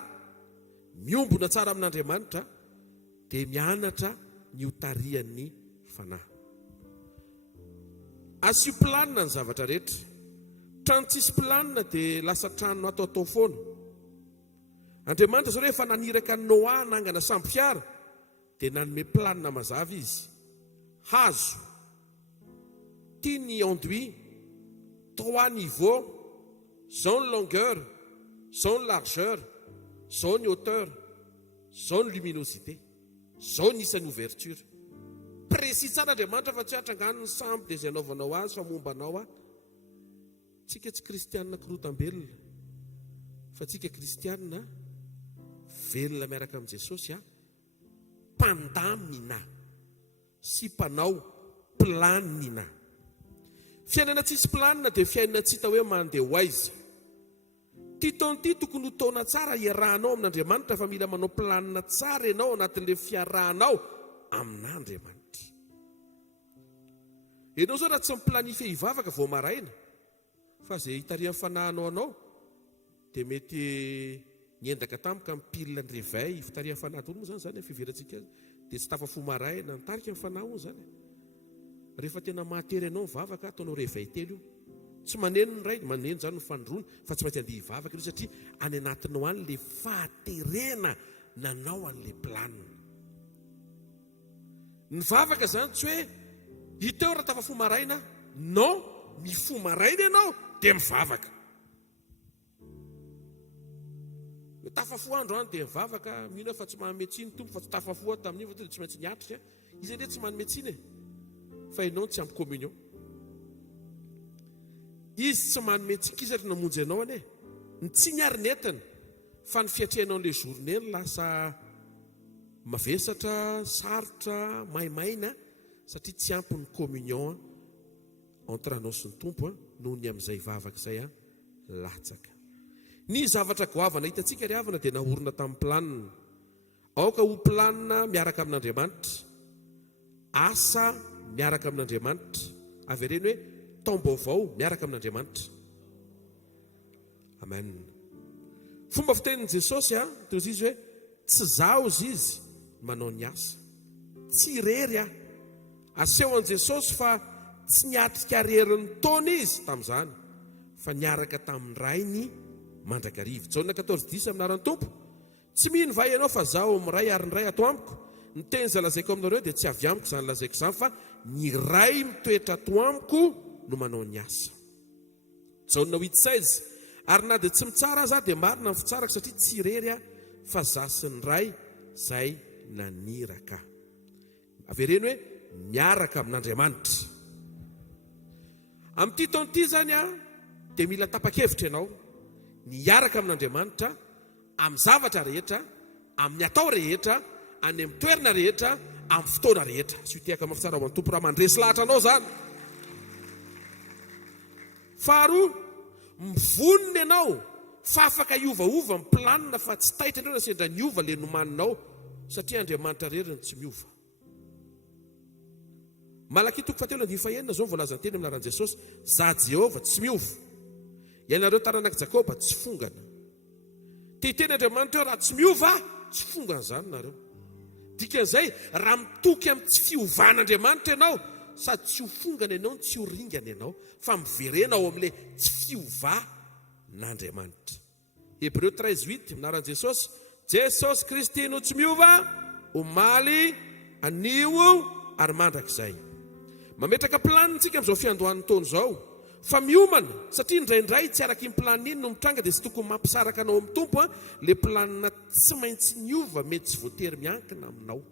miombona tsara amin'Andriamanitra dia mianatra ny hotarian'ny fanahy. Asio planina ny zavatra rehetra. Trano tsisy planina dia lasa trano ataotao foana. Andriamanitra zao rehefa naniraka ny Noa nangana samby fiara dia nanome planina mazava izy. Hazo, tia ny enduit, 3 niveaux, zao ny longueur, zao ny largeur, zao ny hauteur, zao ny luminosité, zao ny isan'ny ouverture. Précis tsara Andriamanitra fa tsy hatrangano ny samby dia izay anaovanao azy fa momba anao tsika tsy kristianina korotambelona fa tsika kristianina velona miaraka amin'i Jesosy mpandamina sy mpanao planina. Fiainana tsisy planina dia fiainana tsy hita hoe mandeha ho aiza. Ty taona ty tokony ho taona tsara iarahanao amin'Andriamanitra, fa mila manao planina tsara ianao anatin'ilay fiarahanao amin'Andriamanitra. Ianao zao raha tsy miplanify hivavaka vao maraina, fa izay hitarihan'ny fanahinao anao dia mety niendaka tamika mipilina ny réveil fitarihan'ny fanahy tony moa zany fiverantsika dia tsy tafafo maraina nitarika ny fanahy hoy zany. Rehefa tena mahatery ianao mivavaka ataonao réveil telo io. Tsy maneno ny ray, maneno zany no fandroana, fa tsy maintsy andeha hivavaka io satria any anatinao any le fahaterena nanao an'le planina. Ny vavaka zany tsy hoe hiteo raha tafafo maraina, non, mifo maraina ianao dia mivavaka. Tafafo andro any dia mivavaka, mino fa tsy mahametsiny tompo, fa tsy tafafo tamin'io fa tsy maintsy niatrika. Izy ndray tsy manometsiny fa ianao tsy ampy communion. Izy tsy manometsiny namonjy ianao ane. Ny tsy niarinetana fa ny fiatrehanao n'ilay journée ny lasa mavesatra, sarotra, maimaina satria tsy ampy ny communion entre anao sy ny tompo noho ny amin'izay vavaka izay latsaka. Ny zavatra goavana hitantsika ry havana dia nahorona tamin'ny planina. Aoka ho planina miaraka amin'Andriamanitra, asa miaraka amin'Andriamanitra, avy ireny hoe taom-baovao miaraka amin'Andriamanitra. Amen. Fomba fitenin'i Jesosy toy izy hoe tsy zaho izy manao ny asa, tsy irery asehon'i Jesosy fa tsy niatrika rerin'ny taona izy tamin'izany, fa niaraka tamin'ny rainy mandrakariva. Jaona 14:10 amin'aran'ny tompo, tsy mino va ianao fa zaho miray ary ny ray ato amiko. Ny teny izay lazaiko aminareo dia tsy avy amiko izany lazaiko izany, fa ny ray mitoetra ato amiko no manao ny asa. Jaona 8:16, ary na dia tsy mitsara aza dia marina ny fitsarako satria tsy irery fa zaho sy ny ray izay naniraka. Avy ireny hoe miaraka amin'Andriamanitra. Amin'ity taona ity zany dia mila tapa-kevitra ianao niaraka amin'Andriamanitra amin'ny zavatra rehetra, amin'ny atao rehetra, any amin'ny toerana rehetra, amin'ny fotoana rehetra. Sy ho tiaka mafitsara ho an'ny tompo raha mandresy lahatra anao zany. Faharoa, mivonona ianao fa afaka iovaova ny planina, fa tsy taitra indreo na sendra niova le nomaninao satria Andriamanitra reriny tsy miova. Malaki 3:9 zao voalaza ny teny amin'aran'i Jesosy, za Jehova tsy miova. Ianareo taranaka Jakoba tsy fongana. Ty teny Andriamanitra raha tsy miova, tsy fongana zany nareo. Dikan'izay raha mitoky amin'ny tsy fiovan'Andriamanitra ianao, sady tsy ho fongana ianao, tsy ho ringana ianao, fa miverena ao amin'ilay tsy fiovan'Andriamanitra. Hébreux 13:8 amin'aran'i Jesosy, Jesosy Kristy no tsy miova, omaly anio ary mandrakizay. Mametraka planintsika amin'izao fiandohan'ny taona izao, fa miomana satria indraindray tsy araky ny planiny no mitranga dia tsy tokony mampisaraka anao amin'ny tompo le planina tsy maintsy niova, mety tsy voatery miankina aminao.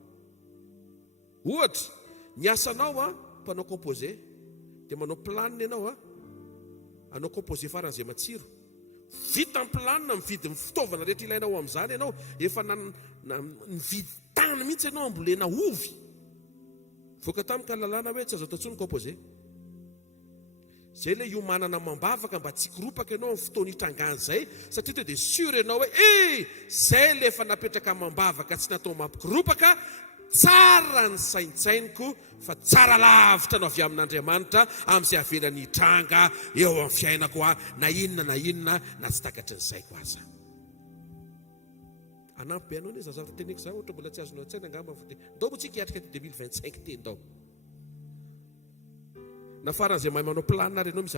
Ohatra, ny asanao mpanao composé dia manao planina ianao anao composé faran'izay matsiro. Vita ny planina, mividy ny fitaovana rehetra ilainao amin'izany ianao, efa nividy tany mihitsy ianao ambolena ovy. Voaka tamika lalàna hoe tsy azo atao intsony composé. Zay ilay iomanana mambavaka mba tsy kiropaka ianao amin'ny fotoana hitrangana izay, satria to dia sûr ianao hoe zay le efa napetraka mambavaka tsy natao mampikiropaka, tsara ny saintsainiko, fa tsara lavitra no avy amin'Andriamanitra amin'izay avelany hitranga eo amin'ny fiainako na inona na tsy takatry ny saiko aza. Anampy ianao ne zavatra teneko za ohatra mbola tsy azonao an-tsaina angamba ndao moa tsika hiatrika ty 2025 ty ndao. Na faran'izay mahay manao planina ary ianao misy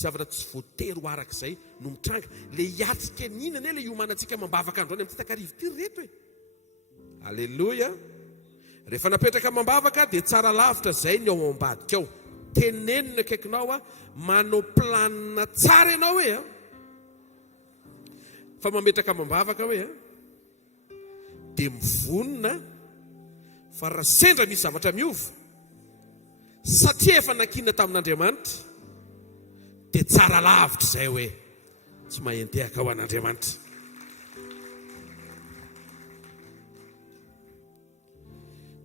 zavatra tsy voatery ho arak'izay no mitranga. Le hiatrika ninana le iomanantsika mambavaka androany amin'ny takarivo ty reto e. Alleluia. Rehefa napetraka mambavaka dia tsara lavitra zay ny ao ambadika ao. Tenenina akaikinao manao planina tsara ianao hoe fa mametraka mambavaka hoe dia mivonona fa raha sendra misy zavatra miova satria efa nankina tamin'Andriamanitra dia tsara lavitra izay hoe tsy mahentehaka ho an'Andriamanitra.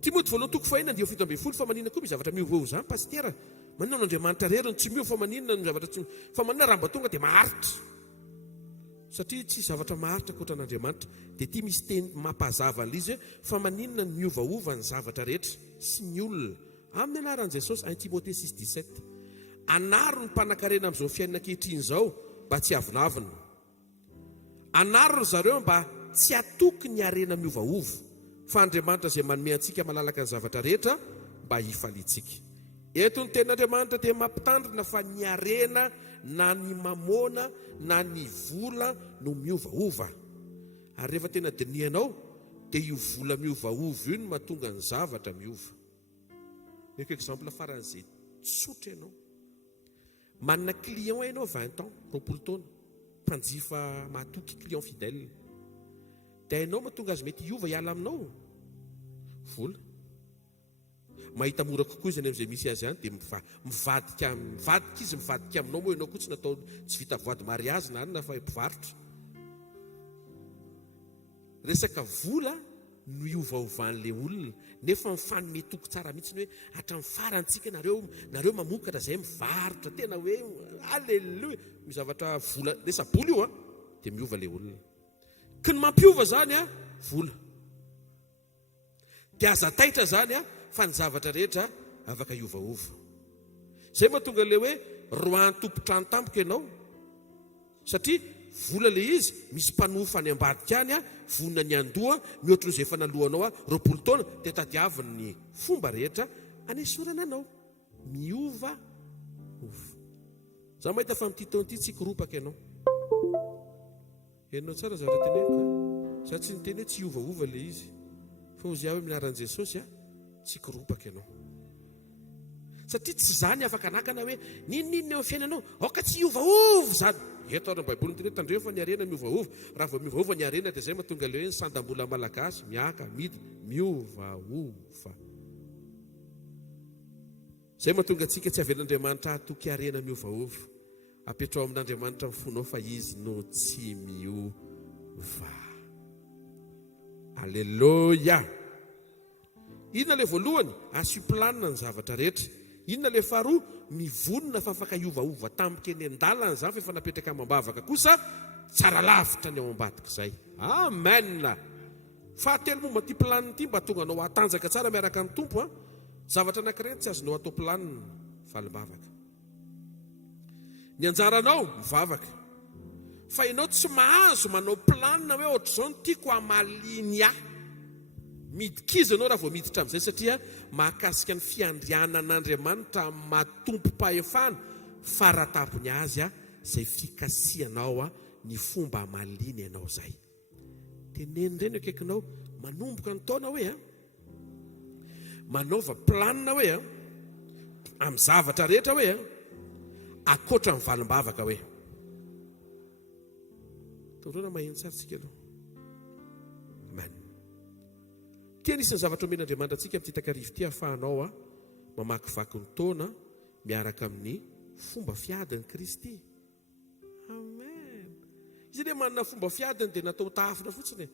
Timoty voalohany toko fahaenina ndio 7 fa maninona koa zavatra miova zany pastera manao n'Andriamanitra reriny tsy miova fa maninona ny zavatra tsy fa maninona raha mba tonga dia maharitra satria tsy zavatra maharitra koatra n'Andriamanitra dia ity misy teny mampahazava an'izy hoe fa maninona ny miovaova ny zavatra rehetra sy ny olona amin'ny anaran'i Jesosy 1 Timothée 6:17 anaro ny mpanan-karena amin'izao fiainana ankehitriny izao mba tsy avinavina anaro zareo mba tsy atoky ny harena miovaova fa Andriamanitra izay manome antsika malalaka ny zavatra rehetra mba hifalitsika eto ny ten'Andriamanitra dia mampitandrina fa ny harena na ny mamona na ny vola no miovaova ary rehefa tena dinianao dia io vola miovaova io no mahatonga ny zavatra miova meko exemple faran'izay tsotra ianao manana client ianao 20 ans 20 taona mpanjifa mahatoky client fidèle dia ianao mahatonga azy mety hiova hiala aminao vola mahita mora kokoa izy any amin'izay misy azy any dia mivadika izy mivadika aminao moa ianao koa tsy natao tsy vita voady mariazy na na fa mpivarotra resaka vola no iovaovan'ilay olona nefa mifanome toko tsara mihitsy hoe hatramin'ny farantsika nareo mamokatra izay mivarotra tena hoe alleluia mizavatra vola resaboly io dia miova ilay olona ka ny mampiova zany vola dia aza taitra zany fa ny zavatra rehetra afaka iovaova izay mahatonga le hoe roany tompotrano tampoka ianao satria vola le izy misy mpanofa any ambadika any vonina ny andoha mihoatra n'izay efa nalohanao 20 taona dia tadiaviny ny fomba rehetra anesorana anao miova za mahita fa mity taona ity tsy koropaka ianao enao tsara zavatra teneko za tsy niteny hoe tsy iovaova le izy fa ozy aho hoe minaran'i Jesosy tsy koropaka ianao satria tsy zany afaka nakana hoe ninninny eo fiainanao aoka tsy iovaova zany eto ary ny baiboly nyteny hoe tandreo fa ny arena miovaova raha vao miovaova ny arena dia zay mahatonga le hoe ny sandam-bola malagasy miaka midy miovaova zay mahatonga antsika tsy avelan'Andriamanitra atoky arena miovaova apetrao amin'Andriamanitra mifonao fa izy no tsy miova alleluia inona le voalohany asuplanina ny zavatra rehetra inona le faharoa mivonona fa afaka iovaova tampoka eny an-dalana zany fa efa napetraka mambavaka kosa tsara lavitra ny ao ambadika izay amen fahatelo momba ty planiny ity mba tonga anao atanjaka tsara miaraka ny tompo zavatra anankiray tsy azonao atao planiny falimbavaka ny anjaranao mivavaka fa ianao tsy mahazo manao planina hoe ohatr'izao no tiako hamaliny midik'izy anao raha vao miditra amin'izay satria mahakasika ny fiandrianan'Andriamanitra matompo-pahefana faratapony azy izay fikasianao ny fomba hamaliny ianao zay teneny reny akaikinao manomboka ny taona hoe manaova planina hoe amin'ny zavatra rehetra hoe akoatra ny valim-bavaka hoe taorana maheno tsara tsika aloha amen tia anisan'ny zavatra omen'Andriamanitra antsika amin'ity takarivo ity ahafahanao mamakivaky ny taona miaraka amin'ny fomba fiadiny Kristy amen izy dia manana fomba fiadiny dia natao tafina fotsiny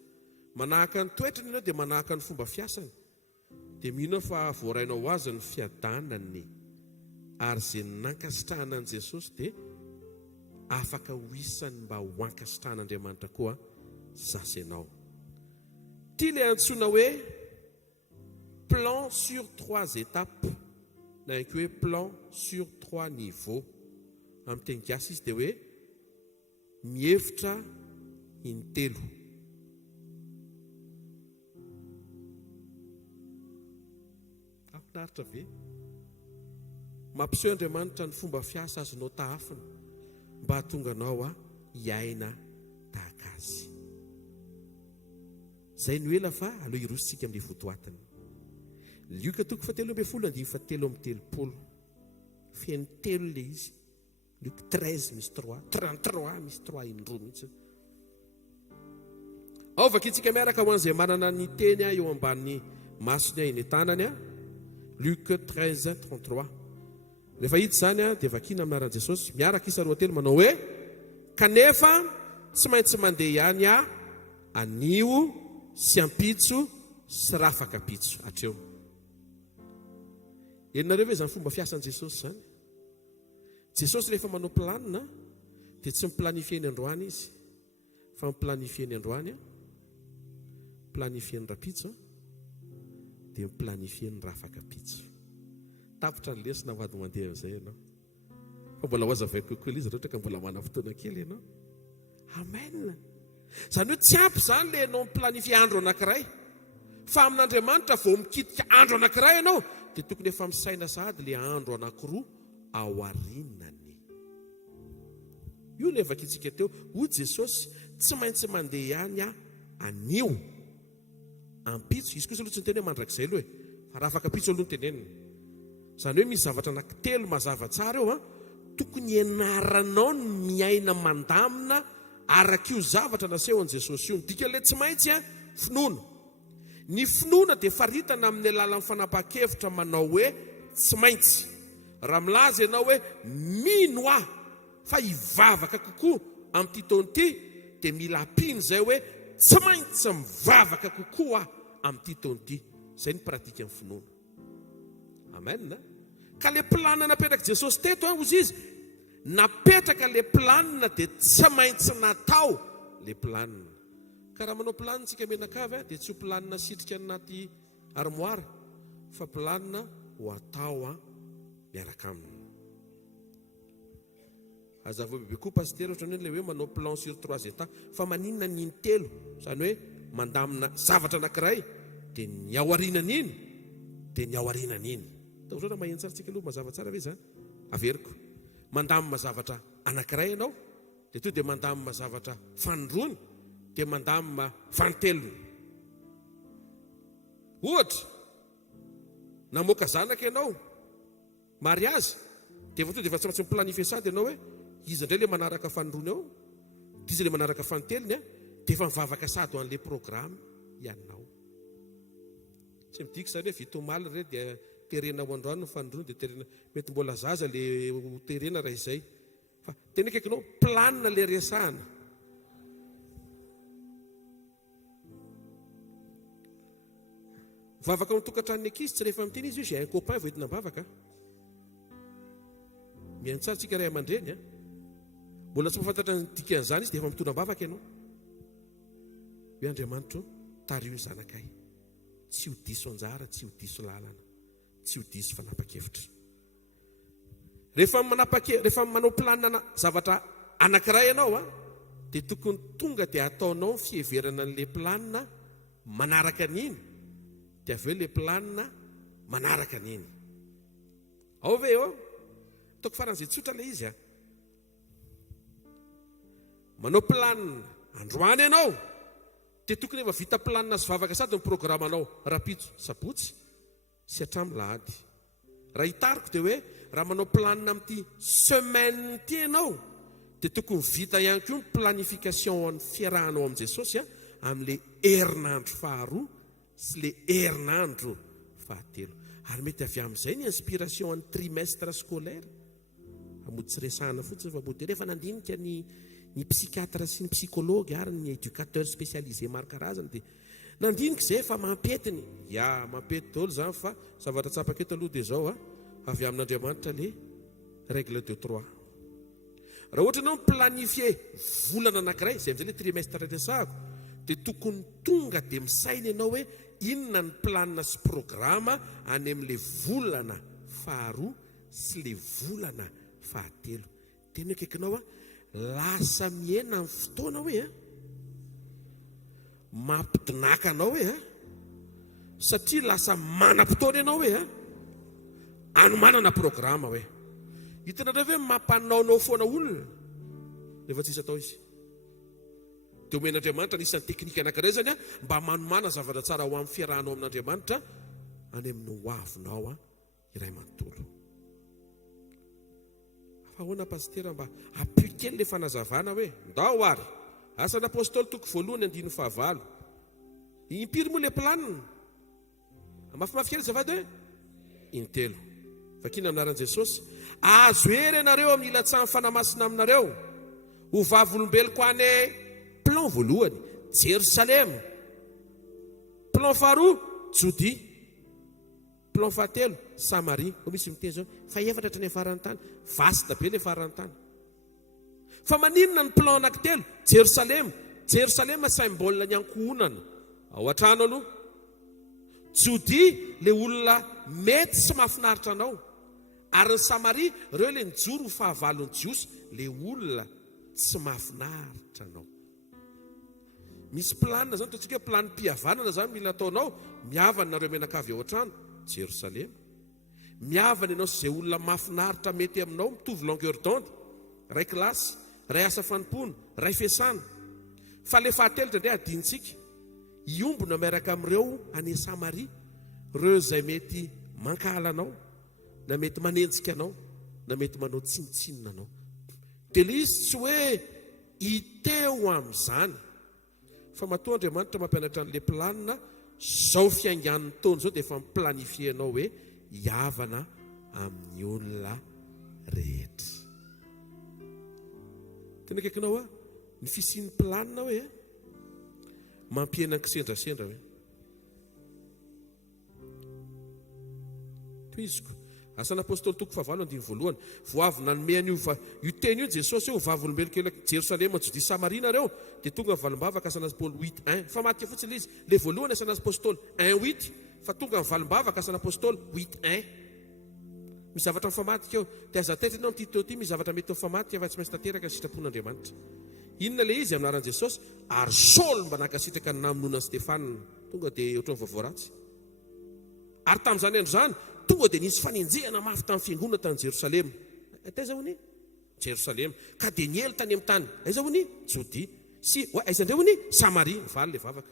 manahaka ny toetrany ianao dia manahaka ny fomba fiasany dia mino fa voarainao azy ny fiadanany ary izay nankasitrahana an'i Jesosy dia afaka ho isany mba ho ankasitrahan'Andriamanitra koa zasy ianao ty le antsoina hoe plan sur 3 étapes na ihany koa hoe plan sur 3 niveaux amin'ny teny gasy izy dia hoe mihevitra intelo afinaritra ve mampiseho Andriamanitra ny fomba fiasa azonao tahafina mba hahatonga anao hiaina tahaka azy zay no ela fa aloha irositsika amin'ilay votoatiny Lioka toko 7:7 feno telo le izy Luc 13 misy 3 33 misy 3 indroa mihitsy aovaka itsika miaraka ho an'izay manana ny teny eo ambanin'ny masony eny tanany Luc 13:33 rehefa hita zany dia vakina aminaran'i Jesosy miaraka isa roa telo manao hoe kanefa tsy maintsy mandeha ihany anio sy ampitso sy rafaka pitso hatreo Ianareo hoe zany fomba fiasan'i Jesosy zany. Jesosy rehefa manao planina dia tsy miplanifie ny androany izy, fa miplanifie ny androany, planifie ny rapitso, dia miplanifie ny rafakapitso. Tapitra ny lesona ho ady mandeha amin'izay ianao. Fa mbola hoazavaiko kokoa ilay izy rehetra ka mbola mana fotoana kely ianao. Amen. Zany hoe tsy ampy zany le ianao miplanifie andro anankiray, fa amin'Andriamanitra vao mikitika andro anankiray ianao dia tokony efa misaina sahady le andro anankiroa aorinany. Io le vakitsika teo, hoy Jesosy tsy maintsy mandeha ihany anio ampitso. Izy kosa aloha tsy niteny hoe mandrakizay aloha fa raha afaka pitso aloha ny tenenina. Zany hoe misy zavatra anankitelo mazava tsara eo, tokony ianaranao ny miaina mandamina araka io zavatra nasehoan'i Jesosy io. Dika le tsy maintsy finoana. Ny finoana dia faritana amin'ny alalan'ny fanapahan-kevitra manao hoe tsy maintsy. Raha milaza ianao hoe mino fa hivavaka kokoa amin'ity taona ity, dia mila ampino izay hoe tsy maintsy mivavaka kokoa amin'ity taona ity. Izay ny pratika amin'ny finoana. Amen. Ka le planina napetraka Jesosy teto ozy izy, napetraka le planina dia tsy maintsy natao le planina. Ka raha manao planina tsika menakavy dia tsy ho planina sitrika anaty armoara, fa planina ho atao miaraka aminy. Azava bebe koa pasteur ohatrany hoe le hoe manao plan sur 3 états, fa maninona ny intelo, zany hoe mandamina zavatra anankiray dia ny aorinan'iny dia ny aorinan'iny. Taotra raha maheno tsara tsika aloha mazava tsara ve zany? Averiko. Mandamina zavatra anankiray ianao dia to dia mandamina zavatra fanondrony, dia mandamina fantelony. Ohatra, namoaka zanaka ianao mariazy, dia efa to dia efa tsy maintsy miplanifie sady ianao hoe izy indray le manaraka fanondrony ao, izy le manaraka fantelony, dia efa mivavaka sady ho an'ilay programme ianao. Tsy midika zany hoe vitomaly re dia terena ho androany ny fanondrony, dia terena mety mbola zaza le terena raha izay. Fa tena kaikinao planina le resahana. Mivavaka mitokantran'ny ankizy tsy rehefa miteny izy hoe j'ai un copain vao entina mivavaka. Mihaino tsara tsika ray aman-dreny, mbola tsy mahafantatra ny dikan'izany izy dia efa mitondra mivavaka ianao. Hoe Andriamanitra tario zanakay, tsy ho diso anjara, tsy ho diso lalana, tsy ho diso fanapa-kevitra. Rehefa manao planina zavatra anankiray ianao dia tokony tonga dia ataonao fieverana n'le planina manaraka an'iny, dia avy eo le planina manaraka an'iny. Ao ve eo? Ataoko faran'izay tsotra le izy. Manao planina androany ianao dia tokony efa vita planina sy vavaka sady ny programanao rapitso sabotsy sy hatramin'ny lahady. Raha hitariko dia hoe raha manao planina amin'ity semaine ity ianao dia tokony vita ihany koa ny planification an'ny fiarahanao amin'i Jesosy amin'ilay herinandro faharoa sy le herinandro fahatelo. Ary mety avy amin'izay ny inspiration an'ny trimestre scolaire. Mody tsy resahana fotsiny fa mody rehefa nandinika ny psychiatre sy ny psychologue ary ny éducateur spécialisé maro karazany dia nandinika izay fa mampetiny. Mampety daholo zany fa zavatra tsapaka eto aloha dia zao avy amin'Andriamanitra le règle de 3. Raha ohatra ianao planifie volana anankiray, izay amin'izay le trimestre resahako, dia tokony tonga dia misaina ianao hoe inona ny planina sy programma any amin'le volana faharoa sy le volana fahatelo. Tena kaikinao lasa miena amin'ny fotoana hoe mampidinaka anao hoe satria lasa manam-potoana ianao hoe anomanana programma hoe hitanareo hoe mampanaonao foana olona rehefa tsisy atao izy. Dia omen'Andriamanitra nisan'ny teknika anankiray zany mba manomana zavatra tsara ho amin'ny fiarahanao amin'Andriamanitra any amin'ny hoavinao iray manontolo. Ahoana pasteur mba ampio kely le fanazavana hoe ndao ary asan'ny apôstôly toko voalohany 9:9. Impiry moa le planina? Mafimafy kely zavady hoe intelo. Vakina aminaran'i Jesosy, azo hery ianareo amin'ny ilatsahan'ny fanamasina aminareo ho vavolombeloko any plan voalohany Jerusalema, plan faharoa Jodia, plan fahatelo Samaria, misy miteny zao fa efatra hatrany afarany tany, vasta be le farany tany. Fa maninona ny plan anankitelo? Jerosalema symbole ny ankohonana ao an-trano aloha. Jodi le olona mety sy mahafinaritra anao, ary ny Samaria ireo le nijoro ho fahavalon'ny Jiosy, le olona tsy mahafinaritra anao. Misy planina zany totsika plan mpihavanana zany mila ataonao, mihavana nareo menakavy ao an-trano Jerosalema, mihavana ianao sy zay olona mahafinaritra mety aminao, mitovy longueur d'onde, ray kilasy, ray asa fanompona, ray fiasana. Fa le fahatelo indray adintsika, iombona miaraka amin'ireo any Samaria, ireo zay mety mankala anao, na mety manenjika anao, na mety manao tsinitsinina anao. Dia le izy tsy hoe hiteo amin'izany, fa matoa Andriamanitra mampianatra an'ilay planina, zao fiaingan'ny taona zao dia efa miplanifie-nao hoe hiavana amin'ny olona rehetra. Tena kaikinao a, ny fisian'ny planina hoe mampiena kisendrasendra hoe. Toiziko, asan'apôstôly toko fahavalo andiny voalohany, voavy nanome an'io io teny io Jesosy eo, vavolombelo kely Jerosalema tsy di Samaria nareo, dia tonga valim-bavaka asan'azy Paoly 8:1, fa matika fotsiny izy, le voalohany asan'azy apôstôly 1:8, fa tonga valim-bavaka asan'apôstôly 8:1. Misy zavatra mifamatika eo, dia aza tety ianao amin'ity teo ty, misy zavatra mety mifamatika fa tsy maintsy tanteraka ny sitrapon'Andriamanitra. Inona le izy amin'ny anaran'i Jesosy? Ary Saoly mba nankasitraka ny namonona Stefana, tonga dia ohatran'ny voavoaratsy. Ary tamin'izany andro zany, tonga dia nisy fanenjehana mafy tamin'ny fiangonana tany Jerosalema. Taiza hony? Jerosalema. Ka dia niely tany amin'ny tany. Aiza hony? Jodi. Sy aiza indray hony? Samaria. Valy le vavaka.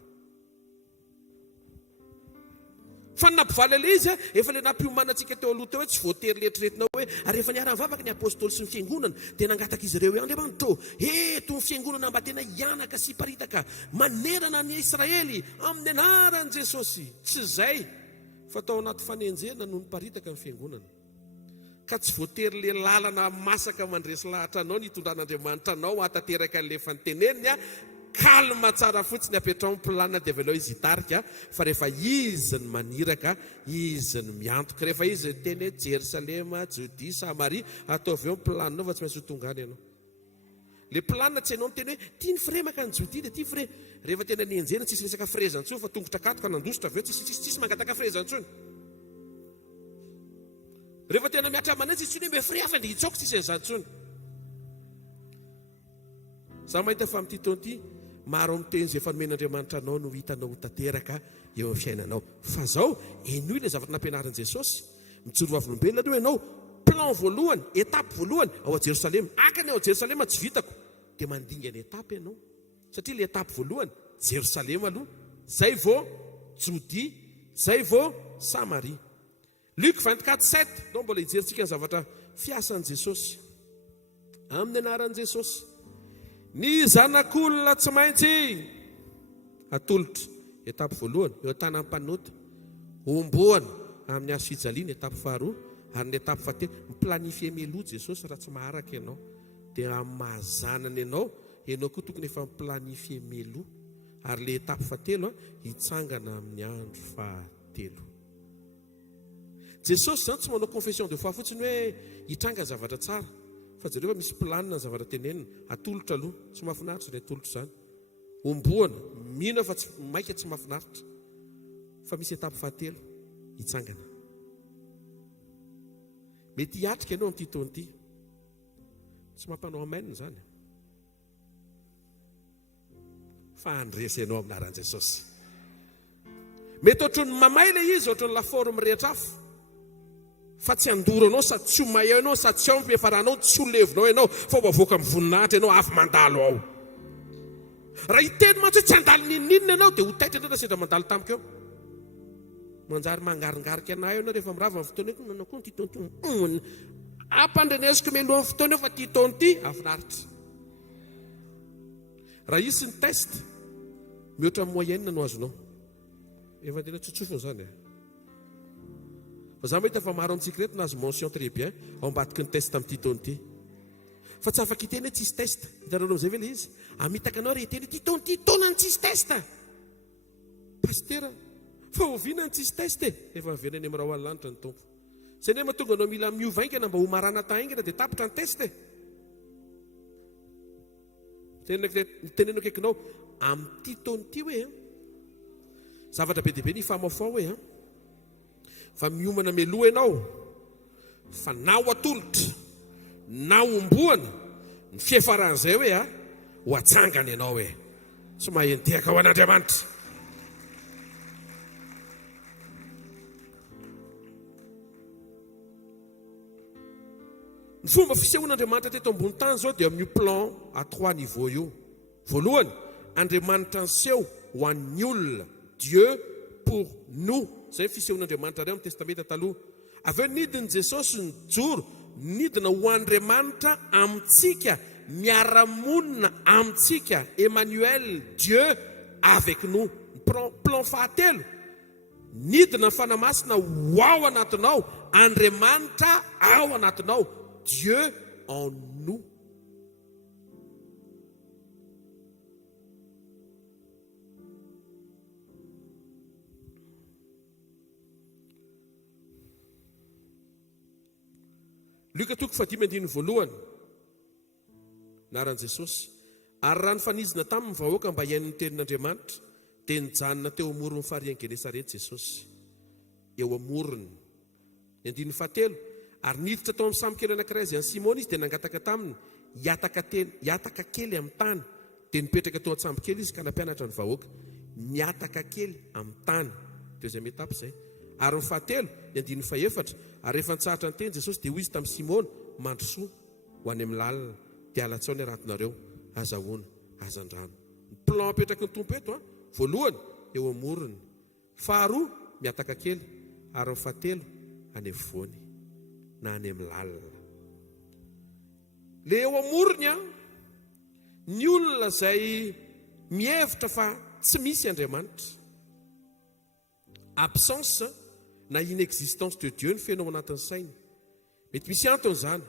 Fa nampivaly le izy, efa le nampiomanantsika teo aloha teo hoe tsy voatery letreretina hoe ary efa niara mivavaka ny apôstôly sy ny fiangonana dia nangataka izy ireo hoe Andriamanitra eto ny fiangonana mba tena hianaka sy hiparitaka manerana ny Israely amin'ny anaran'i Jesosy. Tsy zay fa tao anaty fanenjena no niparitaka ny fiangonana. Ka tsy voatery le lalana masaka mandresy lahatra anao nitondran'Andriamanitra anao atateraka an'le efa niteneniny, kalma tsara fotsiny apetrao planina dia avelao izy hitarika, fa rehefa izy ny maniraka, izy ny miantoka, rehefa izy teny hoe Jerosalema, Jodi, Samaria, ataovy eo planinao fa tsy maintsy ho tongany ianao. Le planina tsy hainao miteny hoe tia ny firemaka ny Jodi dia tia fire, rehefa tena nienjena tsisy resaka firezantsony fa tongotra katoka nandositra avy eo tsisy mangataka firezantsony. Rehefa tena miatra amanay tsisy tsony hoe fire hafa dia hitsoko tsisy an'izantsony. Za mahita fa amin'ity taon'ity maro amin'ny teny izay efa nomen'Andriamanitra anao no hitanao ho tanteraka eo amin'ny fiainanao. Fa zao eno ilay zavatra nampianarin'i Jesosy, mijoro vavolombelona aloha ianao, plan voalohany, etape voalohany ao a Jerosalema. Akany ao Jerosalema tsy vitako, dia mandinga ny etape ianao. Satria le etape voalohany Jerosalema aloha, zay vao Jodi, zay vao Samaria. Luc 24:7, nao mbola hijerentsika ny zavatra fiasan'i Jesosy. Amin'ny anaran'i Jesosy, ny zanak'olona tsy maintsy atolotra, etape voalohany, eo an-tanan'ny mpanota, omboana amin'ny azo fijaliana, etape faharoa, ary ny etape fahatelo, miplanifie meloa Jesosy raha tsy maharaka ianao, dia amin'ny mahazanana ianao koa tokony efa miplanifie meloa, ary le etape fahatelo hitsangana amin'ny andro fahatelo. Jesosy zany tsy manao confession de foi fotsiny hoe hitranga zavatra tsara, fa jereo misy planina ny zavatra tenenina, atolotra aloha, tsy mahafinaritra ny atolotra zany, omboana, mino fa tsy maika tsy mahafinaritra, fa misy etape fahatelo, hitsangana. Mety hiatrika ianao amin'ity taon'ity, tsy mampanao amen zany, fa andresa ianao amin'ny anaran'i Jesosy. Mety ohatran'ny mamay le izy, ohatran'ny lafaoro mirehetra afo, fa tsy andoro anao sady tsy homay ianao sady tsy ao mpiafaranao, tsy ho levinao ianao, fa ho avoaka amin'ny voninahitra ianao afo mandalo ao. Raha hiteny mantsy hoe tsy andalo nininina ianao dia ho taitra indray sendra mandalo tamiko eo. Manjary mangaringarika anay ianao rehefa mirava amin'ny fotoana eo, nanao koa ny titoan'ity, ampandrenesiko melohan'ny fotoana eo fa titoan'ity, afinaritra. Raha isy ny test, mihoatra amin'ny moyenne no azonao. Efa tena tsotsofony zany. Fa za mahita fa maro amintsika reto nahazo mention très bien ao ambadiky ny test amin'ity taon'ity. Fa tsy afaka hiteny hoe tsisy test. Hitanareo amin'izay ve le izy? Amitaka anao reha hiteny ity taon'ity taonany tsisy test. Pastera, fa oviana ny tsisy teste efa averany amin'y raha ho any lanitra ny tompo zay ne mahatonga anao mila miovaingana mba ho marana taingana dia tapitra ny teste tenenao kaikinao amin'ity taonyity hoe zavatra be diabe ny famafao hoe fa miomana meloha ianao fa nao atolotra na omboana ny fiefaran'izay hoe ho atsangana ianao hoe tsy mahendehaka ho an'Andriamanitra. Ny fomba fisehoan'Andriamanitra teto ambony tany zao dia amin'ny plan à 3 niveaux io. Voalohany, Andriamanitra niseho ho an'ny olona, Dieu pour nous. Zay fisehoan'Andriamanitra reo amin'ny testamenta taloha. Avy eo nidiny Jesosy nijoro, nidina ho Andriamanitra amintsika, miara-monina amintsika, Emmanuel, Dieu avec nous. Plan fahatelo, nidina fanamasina ho ao anatinao, Andriamanitra ao anatinao, Dieu en nous. Luka 5:1 naran'i Jesosy, ary raha ny fanizina tamin'ny vahoaka mba hiain'ny tenin'Andriamanitra dia nijanona teo amoron'ny farian'i Genesarety Jesosy, eo amorony. Ny 7, ary niditra tao amin'ny sambo kely anankiray izay any Simona izy dia nangataka taminy hiataka kely amin'ny tany, dia nipetraka tao an-tsambo kely izy ka nampianatra ny vahoaka miataka kely amin'ny tany. Dia izay metapy izay. Ary ny 7, ny 4, ary rehefa nitsahatra ny teny Jesosy dia hoy izy tamin'ny Simona, mandrosoa ho any amin'ny lalina, dia alatsao ny aratonareo, azahoana, azandrano. Ny plan apetraky ny tompo eto, voalohany eo amorony, faharoa miataka kely, ary ny 7 any afovoany na any amin'ny lalina. Le eo amorony ny olona izay mihevitra fa tsy misy Andriamanitra, absence na inexistence de Dieu ny fenao anatin'ny sainy. Mety misy antony izany.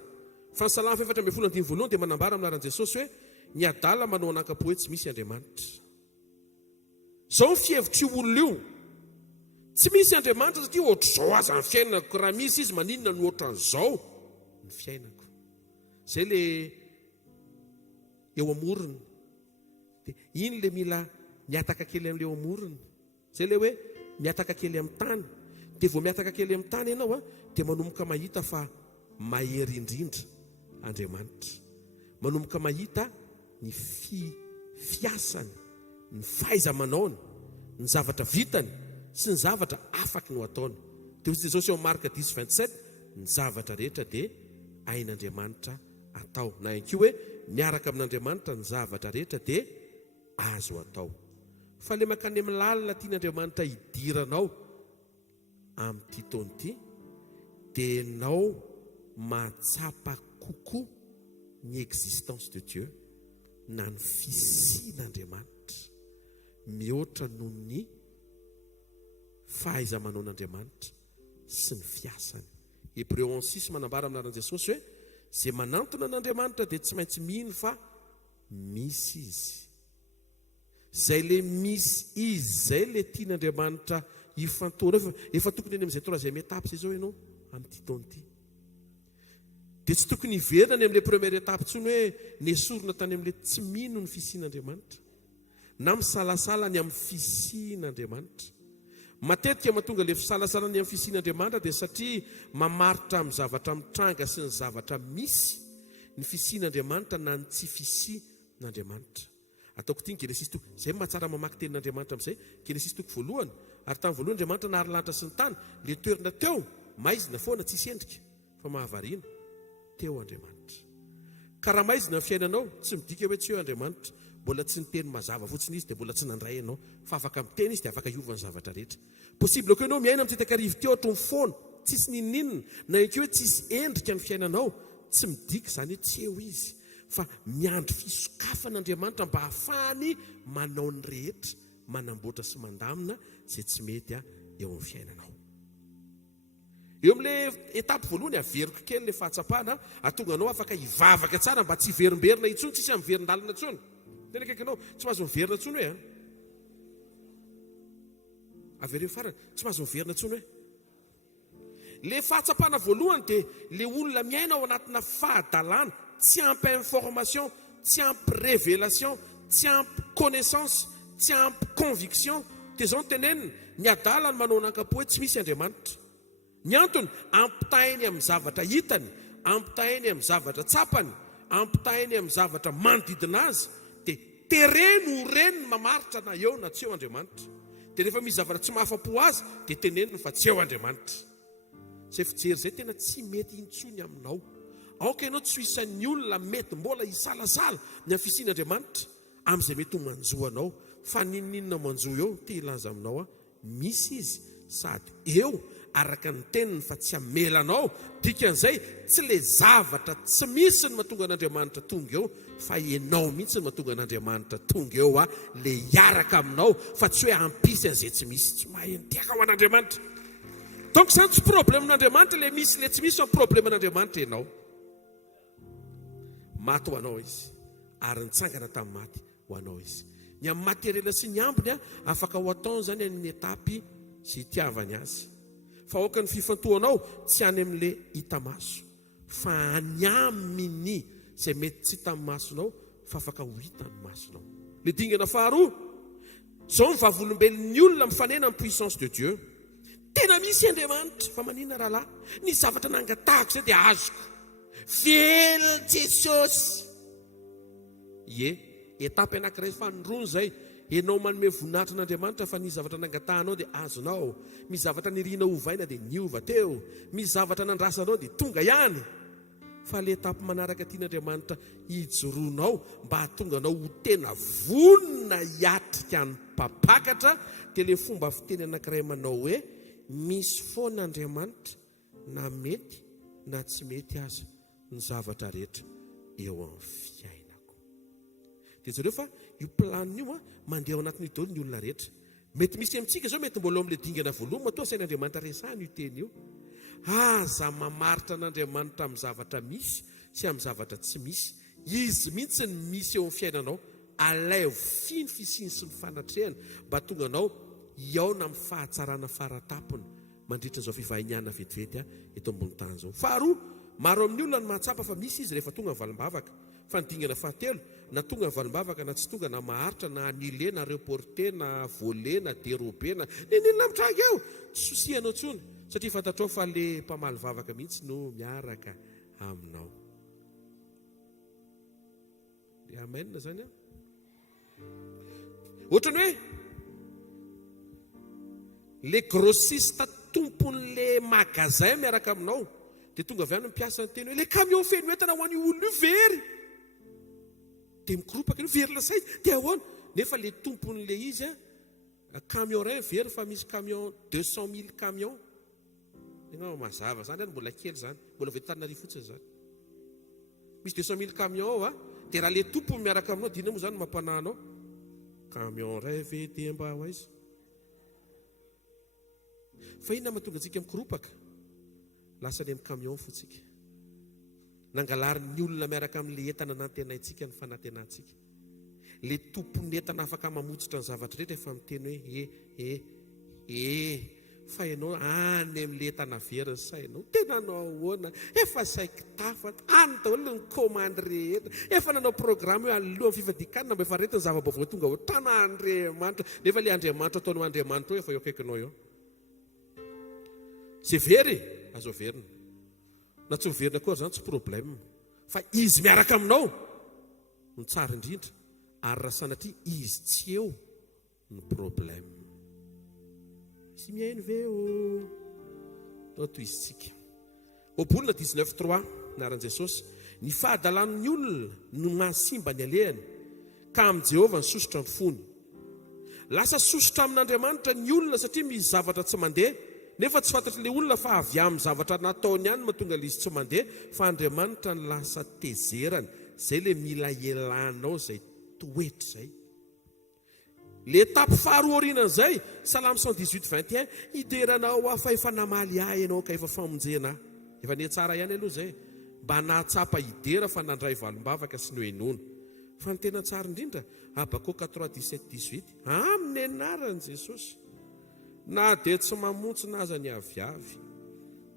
Fa ny Salamy 4:1 dia manambara aminaran'i Jesosy hoe ny adala manao anankapo hoe tsy misy Andriamanitra. Zao ny fihevitry olona io, tsy misy Andriamanitra satria ohatr'izao aza ny fiainako, raha misy izy maninona ny ohatran'izao ny fiainako. Zay le eo amorony. Dia iny le mila miataka kely amin'ileo amorony. Zay le hoe miataka kely amin'ny tany. Dia vao miataka kely amin'ny tany ianao dia manomboka mahita fa mahery indrindra Andriamanitra. Manomboka mahita ny fiasany, ny fahaiza-manaony, ny zavatra vitany sy ny zavatra afaka no ataony. Dia hoy Jesosy eo amin'ny Marka 10:27, ny zavatra rehetra dia ain'Andriamanitra atao. Na ihany koa hoe miaraka amin'Andriamanitra ny zavatra rehetra dia azo atao. Fa le mankany amin'ny lalina tian'Andriamanitra hidiranao amin'ity taona ity dia ianao mahatsapa kokoa ny existence de Dieu, na ny fisian'Andriamanitra mihoatra noho ny fahaiza-manaon'Andriamanitra sy ny fiasany. Hébreu 11:6 manambara aminaran'i Jesosy hoe zay manantona an'Andriamanitra dia tsy maintsy mino fa misy izy. Zay le misy izy zay le tian'Andriamanitra hifantora. Efa tokony any amin'izay troisième étape zay zao ianao amin'ity taona ity. Dia tsy tokony hiverina any amin'ilay première étape tsony hoe nesorona tany amin'ilay tsy mino ny fisian'Andriamanitra na misalasala ny amin'ny fisian'Andriamanitra. Matetika mahatonga ilay fisalasala ny amin'ny fisian'Andriamanitra dia satria mamaritra amin'ny zavatra mitranga sy ny zavatra misy ny fisian'Andriamanitra na ny tsy fisian'Andriamanitra. Ataoko tia ny Genesis toko, izay mahatsara mamaky tenin'Andriamanitra amin'izay. Genesis toko voalohany, ary tamin'ny voalohany Andriamanitra nahary lanitra sy ny tany, le toerana teo maizina foana tsisy endrika, fa mahavariana teo Andriamanitra. Ka raha maizina ny fiainanao, tsy midika hoe tsy eo Andriamanitra, mbola tsy niteny mazava fotsiny izy dia mbola tsy nandray ianao, fa afaka miteny izy dia afaka hiovany zavatra rehetra. Possible ko ianao miaina amin'ny tetakarivo teo ohatry ny foana, tsisy nininina, na ihany koa hoe tsisy endrika ny fiainanao, tsy midika izany hoe tsy eo izy, fa miandry fisokafan'Andriamanitra mba hahafahany manao ny rehetra, manamboatra sy mandamina izay tsy mety eo amin'ny fiainanao. Eo amin'ilay etape voalohany averiko kely ilay fahatsapana, atonga anao afaka hivavaka tsara mba tsy hiverimberina intsony, tsisy amin'ny verin-dalana intsony. Tena kaikanao tsy mahazo miverina intsony hoe avy ireo farany tsy mahazo miverina intsony hoe le fahatsapana voalohany dia le olona miaina ao anatina fahadalàna, tsy ampy information, tsy ampy révélation, tsy ampy connaissance, tsy ampy conviction. dia zao ny tenenina ny adala ny manao nankapo hoe tsy misy Andriamanitra. Ny antony ampitahainy amin'ny zavatra hitany, ampitahainy amin'ny zavatra tsapany, ampitahainy amin'ny zavatra manodidina azy, dia tereno reniny mamaritra na eo na tsy eo Andriamanitra. Dia rehefa misy zavatra tsy mahafapo azy dia teneniny fa tsy eo Andriamanitra. Zay fijery zay tena tsy mety intsony aminao. Aoka ianao tsy isan'ny olona mety mbola isalasala ny afisian'Andriamanitra amin'izay mety ho manjo anao. Fa ninninona manjo eo te ilaza aminao misy izy sady eo araka ny teniny fa tsy amelanao. Dikan'izay tsy le zavatra tsy misy ny mahatonga an'Andriamanitra tonga eo, fa ianao mihitsy ny mahatonga an'Andriamanitra tonga eo le hiaraka aminao, fa tsy hoe ampisy an'izay tsy misy. Tsy mahay nitiaka ho an'Andriamanitra. Donc zany tsy problème n'Andriamanitra le misy le tsy misy, fa problème n'Andriamanitra ianao. Maty ho anao izy ary nitsangana tamin'ny maty ho anao izy. Ny amin'ny materiel sy ny ambiny afaka ho ataony zany amin'ny etapy sy itiavany azy. Fa aoka ny fifantohanao tsy any amin'le hita maso, fa any aminy izay mety tsy hita amin'ny masonao, fa afaka ho hita amin'ny masonao. Le dingana faharoa, zao ny vavolombelon'ny olona mifanena amin'ny puissance de Dieu. Tena misy Andriamanitra, fa manina rahalahy, ny zavatra nangatahako zay dia azoko. Velona Jesosy. Etapy anankiray fanondroany zay, ianao manome voninahitra n'Andriamanitra fa ny zavatra nangatahanao dia azonao, misy zavatra nirina ovaina dia niova teo, misy zavatra nandrasanao dia tonga ihany. Fa le etapy manaraka tian'Andriamanitra hijoroanao mba hahatonga anao ho tena vonona hiatrika ny mpapakatra, dia le fomba fiteny anankiray manao hoe misy foana Andriamanitra na mety na tsy mety aza ny zavatra rehetra eo amin'ny fiainako. Dia zareo fa io planio mandeha ao anatin'ny daholo ny olona rehetra. Mety misy amintsika zao mety mbola amin'le dingana voalohany matoa sain'Andriamanitra resahany io teny io. Aza mamaritra n'Andriamanitra amin'ny zavatra misy sy amin'ny zavatra tsy misy. Izy mihitsy ny misy eo amin'ny fiainanao, alay finy fisiny sy ny fanatrehana mba tonga anao iaona amin'ny fahatsarana faratapony mandritra izao fivahiniana vetivety eto ambony tany zao. Faharoa, maro amin'ny olona ny mahatsapa fa misy izy rehefa tonga ny valimbavaka. Fa ny dingana fahatelo, na tonga ny valimbavaka na tsy tonga, na maharitra na annulé na reporté na volé na dérobé na ninona mitranga eo, tsy sosianao tsony, satria fantatrao fa le mpamaly vavaka mihitsy no miaraka aminao. Amen zany ohatrany hoe le grossiste tompon'le magasin miaraka aminao dia tonga avy any mipiasa ny teny hoe le camion feno entana ho an'io olona io very, dia mikoropaka io very lasay dia ahoana, nefa le tompon'le izy camion ray very fa misy camion 200 000 camion. Enao mazava zany mbola kely zany, mbola vetanary fotsiny zany. Misy 200 000 camion ao dia raha le tompony miaraka aminao dina moa zany mampananao camion ray ve dia mba ho aizy. Fa inona mahatonga antsika mikoropaka? Lasa le amin'ny camion fotsika. Nangalarin'ny olona miaraka amin'le entana nantenaitsika ny fanantenantsika. Le tompon'ny entana afaka mamotsitra ny zavatra rehetra efa miteny hoe fa ianao any amin'le entana very sainao, tena anao ahoana, efa saiki tafa any daholo ny commande rehetra, efa nanao programme hoe alohan'ny fifadikanina mba efa rehetra ny zava-baovao tonga ho tan'Andriamanitra, nefa le Andriamanitra ataonao Andriamanitra efa eo akaikinao eo. Zay very azo verina, na tsy miverina koa zany tsy problème, fa izy miaraka aminao no tsara indrindra, ary raha sanatria izy tsy eo no problème. Sy mihaino ve o toy izytsika. Obolona 19:3 naran'i Jesosy, ny fahadalan'ny olona no mahasimba ny alehany, ka amin'i Jehovah ny sosotra ny fony. Lasa sosotra amin'Andriamanitra ny olona satria misy zavatra tsy mandeha, nefa tsy fantatry le olona fa avy amin'ny zavatra nataony ihany mahatonga l'izy tsy mandeha, fa Andriamanitra ny lasa tezerany. Zay le mila elanao zay toetra zay. Le etapy faharoa aorianan'izay, Salamy 118:21, hideranao afa efa namaly ahy ianao ka efa famonjena. Efa ne tsara ihany aloha zay, mba nahatsapa hidera fa nandray valimbavaka sy ny hoenona. Fa ny tena tsara indrindra, Habakuk 3:17-18, amin'ny anaran'i Jesosy, na dia tsy mamontsina aza ny aviavy,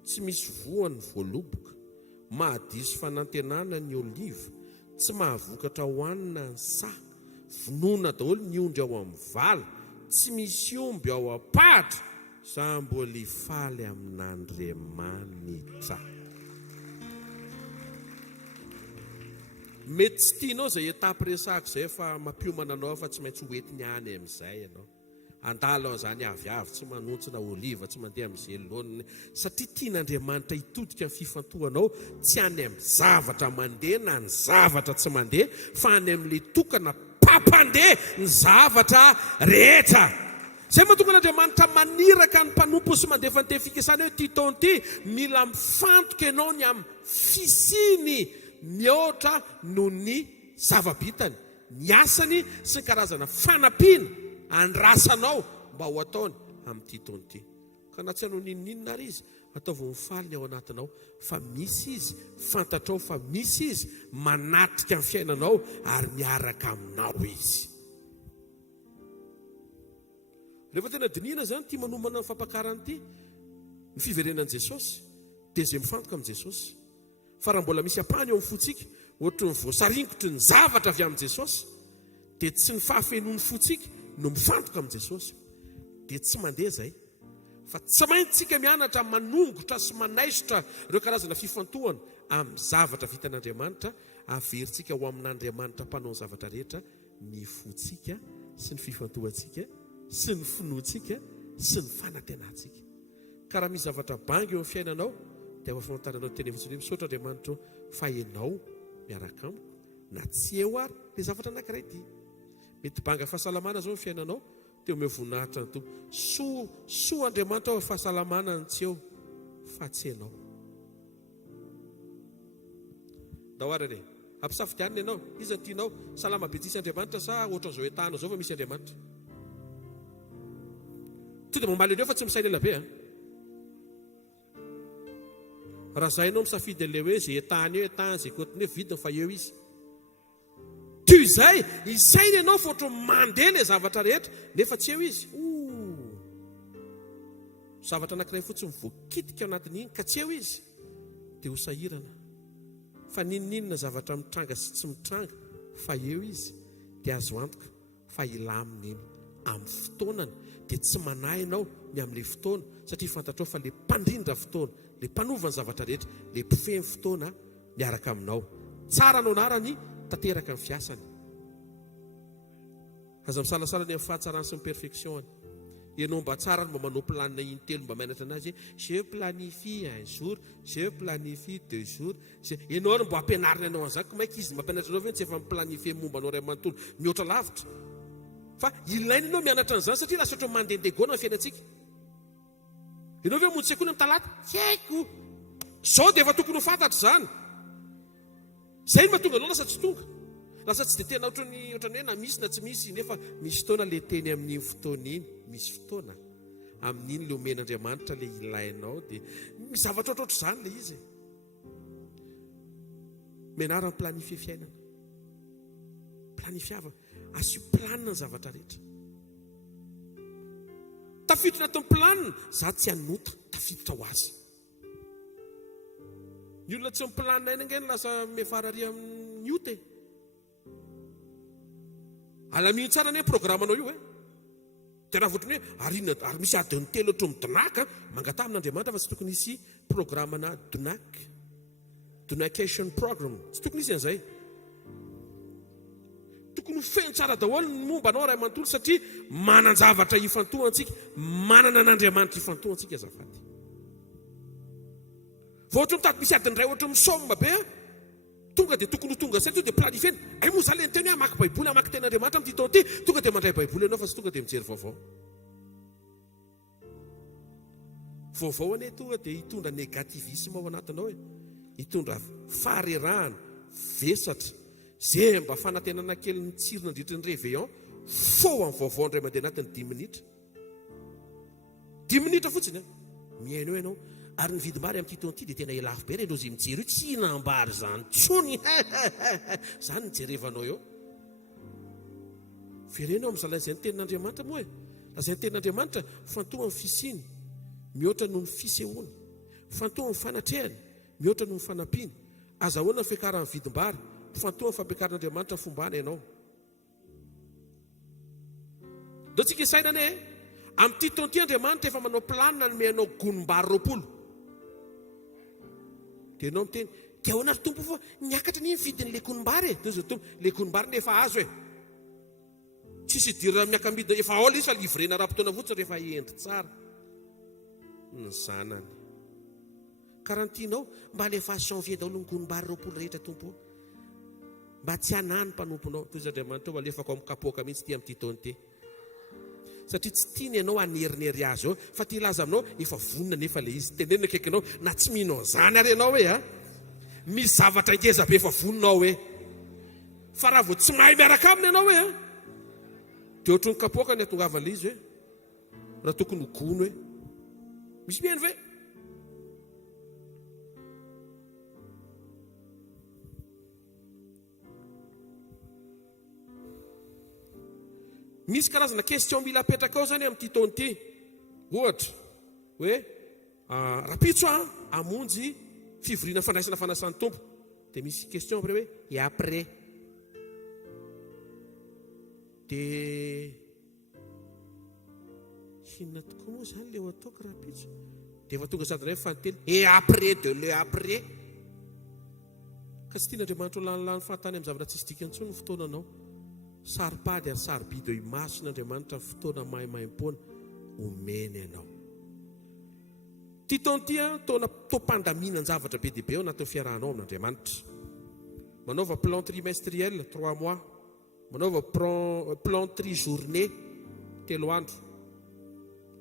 tsy misy voany voaloboka, mahadisy fanantenana ny oliva, tsy mahavokatra hoanina ny sa, vonona daholo ny ondry ao amin'ny vala, tsy misy omby ao apahatra, sa mbola hifaly amin'Andriamanitra. Mety tsy tianao izay etapy resaka izay fa mampiomana anao fa tsy maintsy hoentiny any amin'izay ianao. Andalo izany aviavy tsy manontsina oliva, tsy mandeha amin'ny zelonina, satria tian'Andriamanitra hitodika amin'ny fifantohanao tsy any amin'ny zavatra mandeha na ny zavatra tsy mandeha, fa any amin'ilay tokana mpampandeha ny zavatra rehetra. Izay mahatonga an'Andriamanitra maniraka ny mpanompo sy mandefa ny tefikisana hoe ty taona ity mila mifantoka ianao ny amin'ny fisiny mihoatra noho ny zava-bitany, ny asany sy ny karazana fanampiana andrasanao mba ho ataony amin'ity taona ity. Ka na tsy hanao ninninina ary izy, ataovy mifaly ny ao anatinao fa misy izy, fantatrao fa misy izy manatrika amin'ny fiainanao ary miaraka aminao izy. Rehefa tena dinihana zany tia manomana ny fampakarany ity, ny fiverenan'i Jesosy, dia izay mifantoka amin'ny Jesosy. Fa raha mbola misy ampahany eo amin'ny fotsika, ohatry ny voasaringotry ny zavatra avy amin'ny Jesosy, dia tsy ny fahafenon'ny fotsika no mifantoka amin'ny Jesosy, dia tsy mandeha zay. Fa tsy maintsika mianatra manongotra sy manaisotra ireo karazana fifantohana amin'ny zavatra vitan'Andriamanitra, averintsika ho amin'Andriamanitra mpanao ny zavatra rehetra, ny fotsika sy ny fifantohantsika sy ny finoantsika sy ny fanantenantsika. Ka raha misy zavatra bangy eo amin'ny fiainanao, dia afafantaranao teny fotsiny hoe misaotra Andriamanitra fa ianao miaraka amiko na tsy eo ary ilay zavatra anankiray ity. Mety banga fahasalamana zao ny fiainanao, dia omeo voninahitra ny to soa Andriamanitra ao fahasalamana ny tsy eo fa tsy ianao. Dahoarare, ampisafidianina ianao, iza ny tianao, salama be tsisy Andriamanitra sa ohatran'izao etanao zao fa misy Andriamanitra? Tsy dia mamaly an'io fa tsy misaina ela be. Raha zay ianao misafidy an'ilay hoe zay etany eo, etany zay kotiny hoe vidiny fa eo izy. Toy izay, isaina ianao fa ohatry mandeha ilay zavatra rehetra nefa tsy eo izy. Zavatra anankiray fotsiny voakitika ao anatin'iny ka tsy eo izy, dia ho sahirana. Fa ninninna zavatra mitranga sy tsy mitranga fa eo izy, dia azo antoka fa ilamina iny amin'ny fotoanany, dia tsy manahy ianao ny amin'ilay fotoana, satria fantatrao fa ilay mpandrindra fotoana, ilay mpanovany zavatra rehetra, ilay mpifehy fotoana miaraka aminao. Tsara anao narany tanteraka ny fiasany. Aza misalasala ny amin'ny fahatsarany sy ny perfectionny. Ianao mba tsara mba manao planina intelo mba mianatra anazy, je planifie un jour, je planifie 2 jours. Ianao mba ampianarina anao an'izany, maika izy mampianatra anao ve tsy efa miplanifie momba anao ray manontolo mihoatra lavitra. Fa ilaina ianao mianatra an'izany satria lasa ohatry mandehandegona ny fiainantsika. Ianao ve montsy sekoly amin'ny talata? Tsy haiko. Zao dia efa tokony ho fantatra zany. Zay no mahatonga anao lasa tsy tonga. Lasa tsy dia tena ohatrany hoe na misy na tsy misy, nefa misy fotoana ilay teny amin'iny fotoana iny, misy fotoana amin'iny ilay omen'Andriamanitra ilay ilainao, dia misy zavatra ohatr'ohatr' izany ilay izy. Mianarana planifie fiainana. Planifiava, asio planina ny zavatra rehetra. Tafiditra ato amin'ny planina, za tsy hanota, tafiditra ho azy. Ny olona tsy miplanina eny angeny lasa mifarary amin'ny ote. Alaminy tsara ny programanao io dia raha voatriny hoe ary misy adiny telo ohatry midonaka, mangata amin'Andriamanitra fa tsy tokony isy programana donation program, tsy tokony isy an'izay. Tokony feno tsara daholo ny momba anao ray manontolo, satria manan-javatra hifantohantsika, manana n'Andriamanitra hifantohantsika azafady. Fa ohatry mitady misy adiny ray ohatry misomma be, tonga dia tokony ho tonga zay, dia planifieny. Ay moa zany teny hoe amaky baiboly, amaky ten'Andriamanitra amin'ity taona ity, tonga dia mandray baiboly ianao fa tsy tonga dia mijery vaovao. Vaovao anie tonga dia hitondra negativisme ao anatinao, hitondra faharerahana, vesatra, zay mba fanantenana kely ny tsirona andritra ny réveillon, fao amin'ny vaovao indray mandeha anatiny 10 minitra. 10 minitra fotsiny, miaino ianao. Ary ny vidimary amin'ity taona ity dia tena elafo be ireo izay mijery io, tsy hinambary zany tsony. Zany nijerevanao eo. Verenao amin'ny zalain'izay ny tenin'Andriamanitra moa Izay ny ten'Andriamanitra fantoa amin'ny fisiny mihoatra noho ny fisehoana, fantoa amin'ny fanatrehany mihoatra noho ny fanampiana, azahoana ny fiakaran'ny vidim-bary, fantoa amin'ny fampiakaran'Andriamanitra fombana ianao. Dao tsika isaina ane amin'ity taonty Andriamanitra efa manao planina ny menao gonim-bary 20. Dia ianao miteny dia ahoana ry tompo fa niakatra ny vidin'le gonim-bary e. Toy tompo le gonim-bary nefa azo e. Tsisy dirana miaka-midina efa aola izy fa livrena raha-potoana fotsiny rehefa endry tsara ny zanany. Karantinao mba lefa janvier daholo ny gonim-bary 20 rehetra tompo, mba tsy hanany mpanomponao. Toy izy Andriamanitra mba lefako amin'ny kapoaka mihitsy ty amin'ity taona ty, satria tsy tiany ianao hanerinery azy eo, fa ty laza aminao efa vonina nefa le izy. Tenenina akaikinao na tsy mihinao zany ary ianao hoe misy zavatra ngeza be efa voninao hoe, fa raha vao tsy mahay miaraka aminy ianao hoe dia ohatry ny kapoaka ny atongavan'le izy hoe raha tokony ho gono hoe misy mihaino ve. Misy karazana question mila apetraka ao zany amin'ity taona ity. Ohatra hoe rapitso amonjy fivoriana fandraisana fanasan'ny tompo, dia misy question après hoe et après. Dia hinona tokoa moa zany le ho ataoko rapitso, dia efa tonga sady ray fanteny et après de le après. Ka tsy tian'Andriamanitra ho lanilany fantany amin'ny zavatra tsisy dikany intsony ny fotoananao. Saripady ary sarobidy eo imasin'Andriamanitra fotoana mahaimaim-poana omeny ianao. Ty taona ty taona tompandamina ny zavatra be dia be ao anatin'ny fiarahanao amin'Andriamanitra. Manaova plan trimestriel 3 mois, manaova plan tri-journée 3 andro,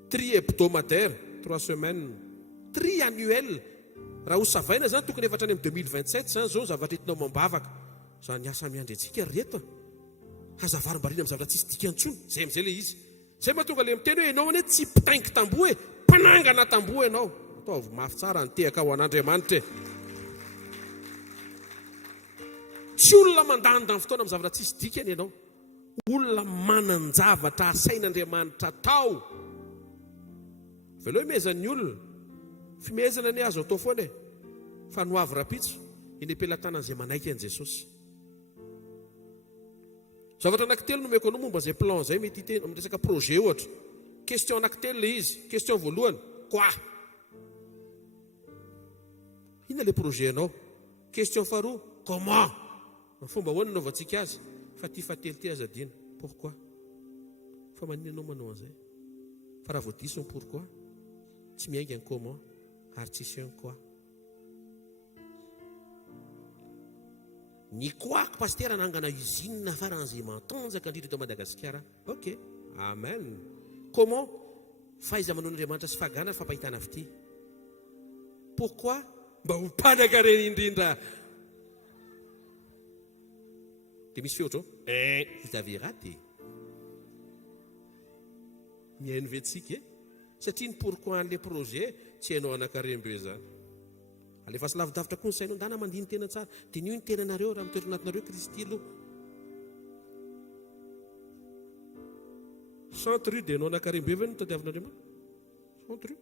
tri hebdomadaire 3 semaines, tri annuel. Raha ho savaina zany tokony efatra any amin'ny 2027 zany zao zavatra hitinao mambavaka. Zany asa miandry antsika reto hazavarim-barina amin'ny zavatra tsisy dikany intsony. Zay amin'izay le izy. Zay mahatonga le miteny hoe ianao anie tsy mpitaingy tamboho e, mpanangana tamboho ianao. Ataovy mafy tsara ny tehaka ho an'Andriamanitra. Tsy olona mandandany fotoana amin'ny zavatra tsisy dikany ianao. Olona manan-javatra asain'Andriamanitra tao. Veloha mezan'ny olona fimezana ny azo atao foana e, fa no avy rapitso eny am-pelantanan'izay manaiky an' Jesosy. Zavatra anankitelo no meko anao momba izay plan izay mety hiteny amin'ny resaka projet ohatra. Question anankitelo le izy. Question voalohany, quoi? Inona le projet anao? Question faharoa, comment? Ny fomba ahoana naovantsika azy? Fa ty fatelo ty aza adina. Pourquoi? Fa manina anao manao an'izay? Fa raha voadiso ny pourquoi, tsy miainga ny comment ary tsisy ny quoi. Ny koako pastera nangana usine faran'izay matanjaka indrindra eto Madagasikara. Ok, amen. Comment? Faiza manao n'Andriamanitra sy fahagana ny fampahitana avy ity. Pourquoi? Mba ho mpanaka reny indrindra. Dia misy feo ohatro vous avez raté. Mihaino vetsika satria ny pourquoi an'le projet tsy hainao anankarem-be zany. Alefa sy lavidavitra koa ny sainao, ndana mandiny tena tsara. Dia nio ny tenanareo raha mitoetra anatinareo Kristy aloha. Centre dia anao anankarem-be ve no tadiavin'Andriamanitra? Centre.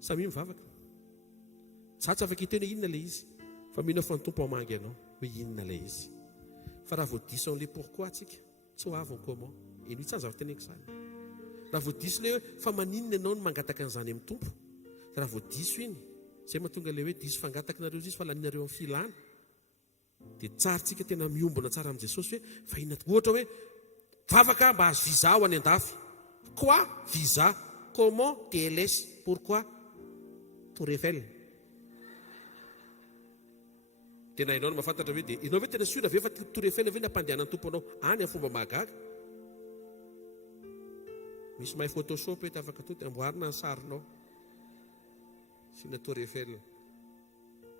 Samy mivavaka. Tsy afaka hiteny hoe inona le izy, fa mino fa ny tompo hamangy anao hoe inona le izy. Fa raha voadiso an'le pourquoi tsika, tsy ho avy ny comment. Eno itsany zavatra teneniko izany. Raha voadiso le hoe fa maninona ianao no mangataka an'izany amin'ny tompo. Raha voadiso iny, zay mahatonga le hoe diso fangataka nareo izy fa laninareo amin'ny filana. Dia tsarantsika tena miombona tsara amin'i Jesosy hoe fa inona ohatra hoe vavaka mba azo visa ho any an-dafy. Quoi? Visa. Comment? TLS. Pourquoi? Tour Eiffel. Tena ianao no mahafantatra hoe dia ianao hoe tena siona ve fa Tour Eiffel ve nampandehanan'ny tompo anao any amin'ny fomba mahagaga. Misy mahay photoshop hoe afaka to amboarina ny sarinao sina Tour Eiffel.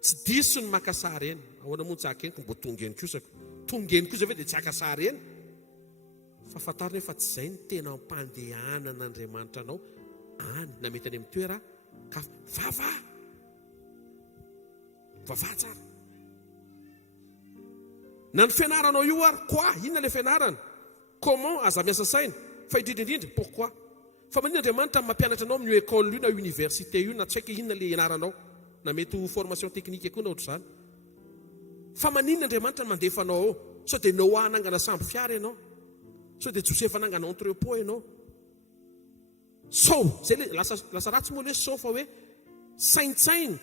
Tsy diso ny maka sary eny. Ahoana moa tsaka eny mbo tonga eny kosako. Tonga eny kosa ve dia tsy aka sary eny. Fa fantarina hoe fa tsy izay ny tena ampandehanan'Andriamanitra anao any na mety any amin'ny toera ka vava tsara. na ny fianaranao io ary quoi inona le fianarana comment aza miasa saina fa indrindrindrindra pourquoi fa manina Andriamanitra mampianatra anao amin'ny école io na université io na tsy haiko inona le ianaranao na mety ho formation technique koa na ohatr' izany fa maninona Andriamanitra mandefanao ao sao dia Noa nangana samby fiara ianao sao dia Josefa nangana entrepôt ianao sao zay lasa ratsy moa le sao fa hoe saintsaina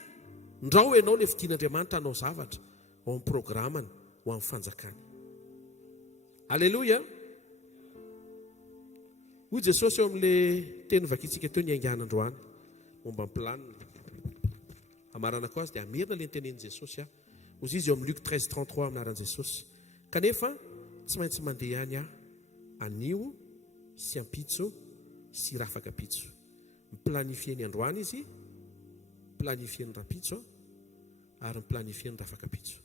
ndrao ianao le fidian'Andriamanitra anao zavatra ao amin'ny programmany ho amin'ny fanjakany. Alleluia. Hoy Jesosy eo amin'le teny vakitsika teo ny aingan'androany momba ny planina amarana ko azy dia amerina le nytenen'i Jesosy ozy izy eo amin'ny Luc 13:33 aminaran'i Jesosy kanefa tsy maintsy mandeha ihany anio sy ampitso sy rafaka pitso miplanifie ny androany izy planifie ny rapitso ary miplanifie ny rafaka pitso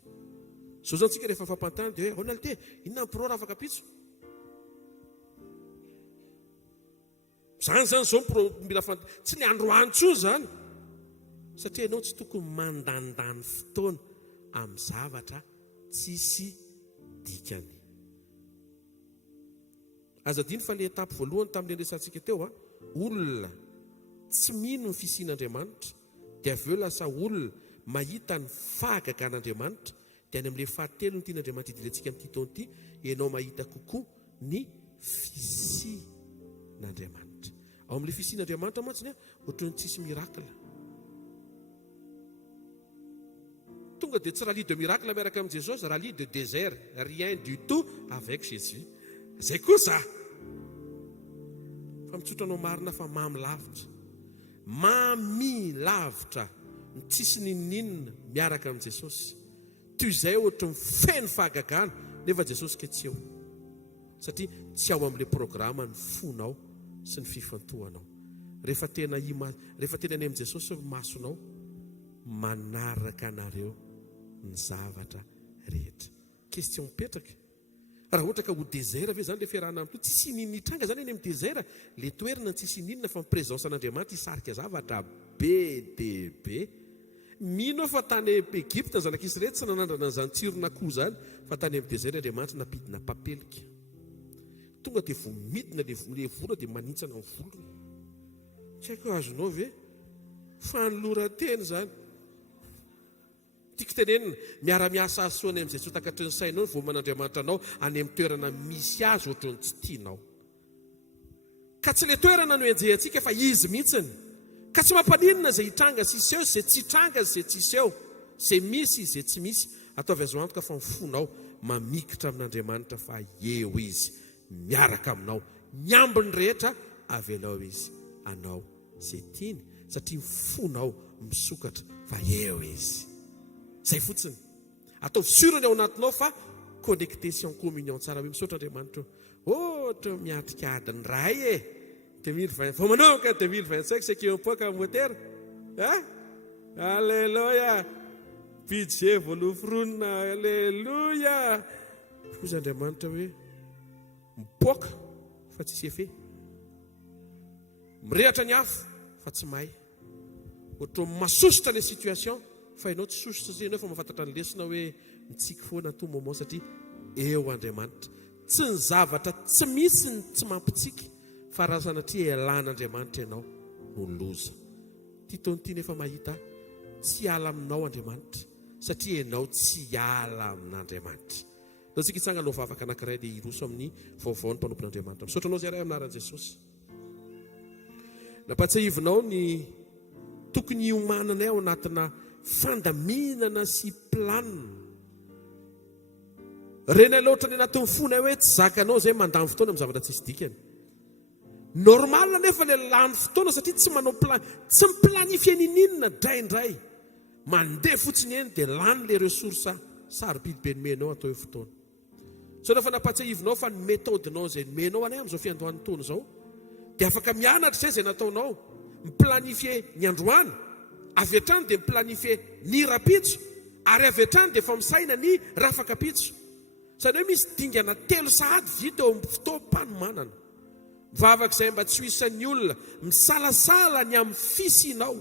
so zao antsika rehefa fampantana dia hoe Ronald inona pro rafaka pitso zany zao mila tsy ny androany tsoa zany satria ianao tsy tokony mandandany fotoana amin'ny zavatra tsisy dikany. Azadiny fa le etape voalohany tamin'le resantsika teo olona tsy mino ny fisian'Andriamanitra dia avy eo lasa olona mahita ny fahagagan'Andriamanitra dia any amin'le fahatelo ny tian'Andriamanitra idirantsika amin'ity taona ity ianao mahita kokoa ny fisian'Andriamanitra. Ao amin'le fisian'Andriamanitra mantsiny ohatran'ny tsisy miracle. Tonga dia tsy rallye de miracle miaraka amin'i Jesosy, rallye de désert, rien du tout avec Jésus. Zay kosa fa mitsotranao marina fa mamy lavitra ny tsisy ninninina miaraka amin'i Jesosy toy izay ohatra mifeno fahagagana nefa Jesosy ke tsy eo satria tsy ao amin'ilay programma ny fonao sy ny fifantohanao rehefa tena any amin'i Jesosy masonao manaraka anareo ny zavatra rehetra. Question mipetraka raha ohatra ka ho désert ve zany le fiarahana amin'ito tsisy ninina hitranga zany eny amin'ny désert le toerana tsisy ninina fa miprésence an'Andriamanitra hisarika zavatra be dia be. Mino fa tany Egypte zanak'Israely tsy nanandrana an'izany tsiron'akoho zany fa tany amin'ny désert Andriamanitra napidina papelika tonga dia vomidina le vola dia manintsana ny volony tsy haiko azonao ve fanoloran-teny zany tiako tenenina miara-miasa asoany amin'izay tsy ho takatry ny sainao ny voaman'Andriamanitra anao any amin'ny toerana misy azy ohatrany tsy tianao ka tsy le toerana no enjehantsika fa izy mihitsiny ka tsy mampaninona zay hitranga sy iseho zay tsy hitranga zay tsy iseho zay misy zay tsy misy ataovy azo antoka fa mifonao mamikitra amin'Andriamanitra fa eo izy miaraka aminao nyambony rehetra avelao izy anao zay tiany satria mifonao misokatra fa eo izy zay fotsiny ataovy surany ao anatinao fa connecté sy en communion tsara hoe misaotra Andriamanitra ohatra miatrika adiny ray 2020 fa manao ka 2025 c'est qui un peu comme moteur alléluia budget voalofronina alléluia ozy Andriamanitra hoe mipoaka fa tsy sefe mirehatra ny afo fa tsy may ohatra masosotra le situation fa ianao tsy sosotra zay ianao fa mahafantatra ny lesona hoe mitsiky foana to moment satria eo Andriamanitra tsy ny zavatra tsy misy ny tsy mampitsiky fa raha sanatria elan'Andriamanitra ianao no loza ty taona ity nefa mahita tsy ala aminao Andriamanitra satria ianao tsy ala amin'Andriamanitra. Dao tsika hitsanganao vavaka anankiray dia hiroso amin'ny vaovao ny mpanompon'Andriamanitra misaotra anao zay ray amin'ny anaran'i Jesosy nampatsiahivinao ny tokony hiomananay ao anatina fandaminana sy planina renay loatra ny anatin'ny fonay hoe tsy zakanao zay mandamy fotoana amin'ny zavatra tsisy dikany normal nefa le lany fotoana satria tsy manao tsy miplanifie ninina draindray mandeha fotsiny eny dia lany le ressource sarobidy nomenao atao eo fotoana so rehefa nampatsiahivinao fa ny méthodinao zay nomenao anay amin'izao fiandohan'ny taona zao dia afaka mianatra izay zay nataonao miplanifie ny androany avy hatrany dia miplanifie ny rapitso ary avy hatrany dia fa misaina ny rafakapitso sady hoe misy dingana 3 sahady vita eo amin'ny fotoam-panomanana mivavaka izay mba tsy ho isan'ny olona misalasala ny amin'ny fisinao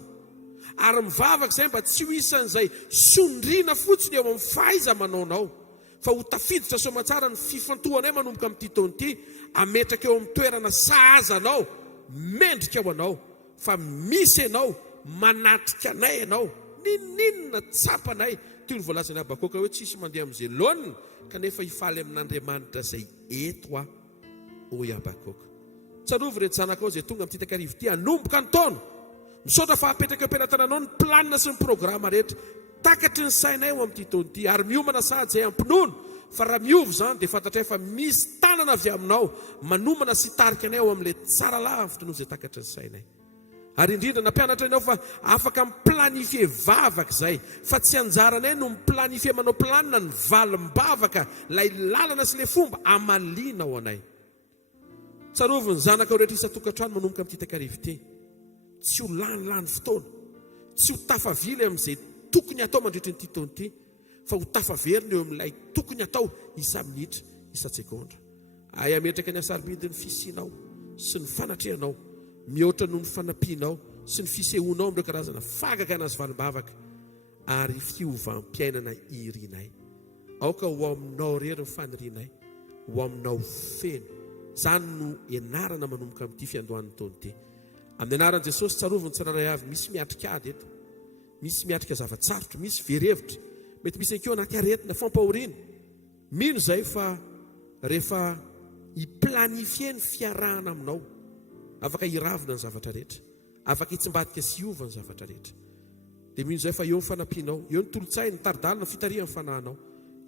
ary mivavaka izay mba tsy ho isan'izay sondriana fotsiny eo amin'ny fahaiza manaonao fa ho tafiditra somatsara ny fifantohanay manomboka amin'ity taona ity, ametraka eo amin'ny toerana sahaza anao, mendrika ao anao, fa misy ianao manatrika anay ianao, ninninona tsapanay. Tio ny voalazany Habakoka hoe tsisy mandeha amin'izay laoniny kanefa hifaly amin'Andriamanitra izay eto o Habakoka. Tsarovy reto zanakao izay tonga amin'ity takarivo ity, hanomboka ny taona, misaotra fa hapetraka am-pelantananao ny planina sy ny programa rehetra, takatry ny sainay ao amin'ity taona ity, ary miomana sahady izay ampinono. Fa raha miovy zany dia fantatray fa misy tanana avy aminao manomana sy tarika anay ao amin'ilay tsara lavitra noho izay takatry ny sainay. Ary indrindra nampianatra ianao fa afaka miplanifie vavaka izay, fa tsy anjaranay no miplanifie manao planina ny valim-bavaka, lay lalana sy ilay fomba amaliana ao anay. Tsarovy ny zanaka rehetra isa-tokantrano manomboka amin'ity takarivo ity, tsy ho lany fotoana, tsy ho tafavily amin'izay tokony atao mandritra nyity taona ity, fa ho tafaverina eo amin'ilay tokony atao isa-minitra, isa-tsekondra. Ay ametraka ny asaribidiny fisianao sy ny fanatrehanao, mihoatra noho ny fanampianao sy ny fisehoanao amin'ireo karazana fagaka anazy valim-bavaka, ary fiovam-piainana irinay. Aoka ho aminao rery ny fanirianay, ho aminao feno. Zany no ianarana manomboka amin'ity fiandohan'ny taona ity. Amin'ny anaran'i Jesosy, tsarovy ny tsirairay avy, misy miatrika ady eto, misy miatrika zavatsarotra, misy verevitra, mety misy ankeo anaty aretina fampahoriana. Mino izay fa rehefa hiplanifie ny fiarahana aminao, afaka hiravina ny zavatra rehetra, afaka hitsimbadika sy hiova ny zavatra rehetra. Dia mino izay fa eo ny fanampianao, eo ny tolotsaina, ny taridalina, fitarihan'ny fanahinao,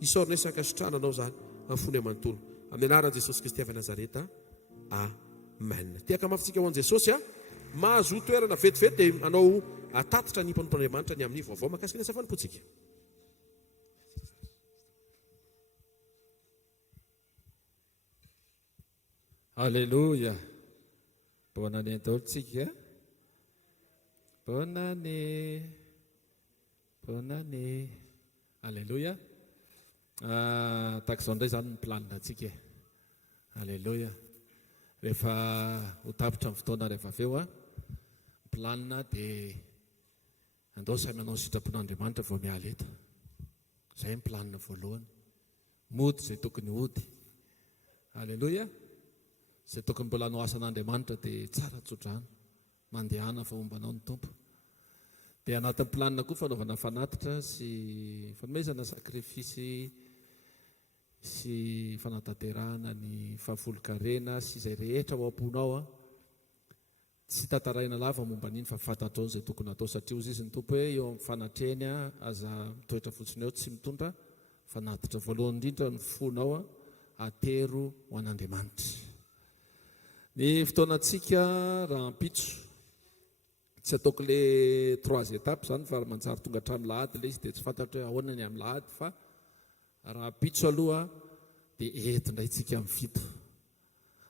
isaorinay sankasitrananao zany amin'ny fony amanontolo. Amin'ny anaran'i Jesosy Kristy avy Nazareta, amen. Tiaka mafitsika ho an'i Jesosy mahazo toerana vetivety dia anao atatitra ny mpanompon'Andriamanitra ny amin'ny vaovao makasika ny hasafanimpotsika. Alléluia. Bonne année doltsika. Bonne année. Bonne année. Alléluia. Tahaka izao indray zany ny planina antsika. Alléluia. Rehefa ho tapitra amin'ny fotoana rehefa avy eo planina dia andao samy manao ny sitrapon'Andriamanitra vao miala eto. Izay ny planina voalohany. Mody izay tokony hody. Alléluia. Izay tokony mbola hanao asan'Andriamanitra dia tsara tsodrano, mandehana fa mombanao ny tompo. Dia anatin'ny planina koa fanaovana fanatitra sy fanomezana sakrifisy sy fanatanterahana ny fahafolon-karena sy izay rehetra ao am-ponao tsy tantaraina lava momba an'iny fa fantatrao izay tokony atao, satria ozy izy ny tompo hoe eo amin'ny fanatreny aza mitoetra fotsiny eo tsy mitondra fanatitra. Voalohany indrindra ny fonao atero ho an'Andriamanitra. Ny fotoanantsika raha ampitso tsy ataoko le 3 étapes zany fa manjary tonga hatramin'ny lahady le izy dia tsy fantatra hoe ahoana ny amin'ny lahady, fa raha ampitso aloha dia eto indray tsika amin'ny fito.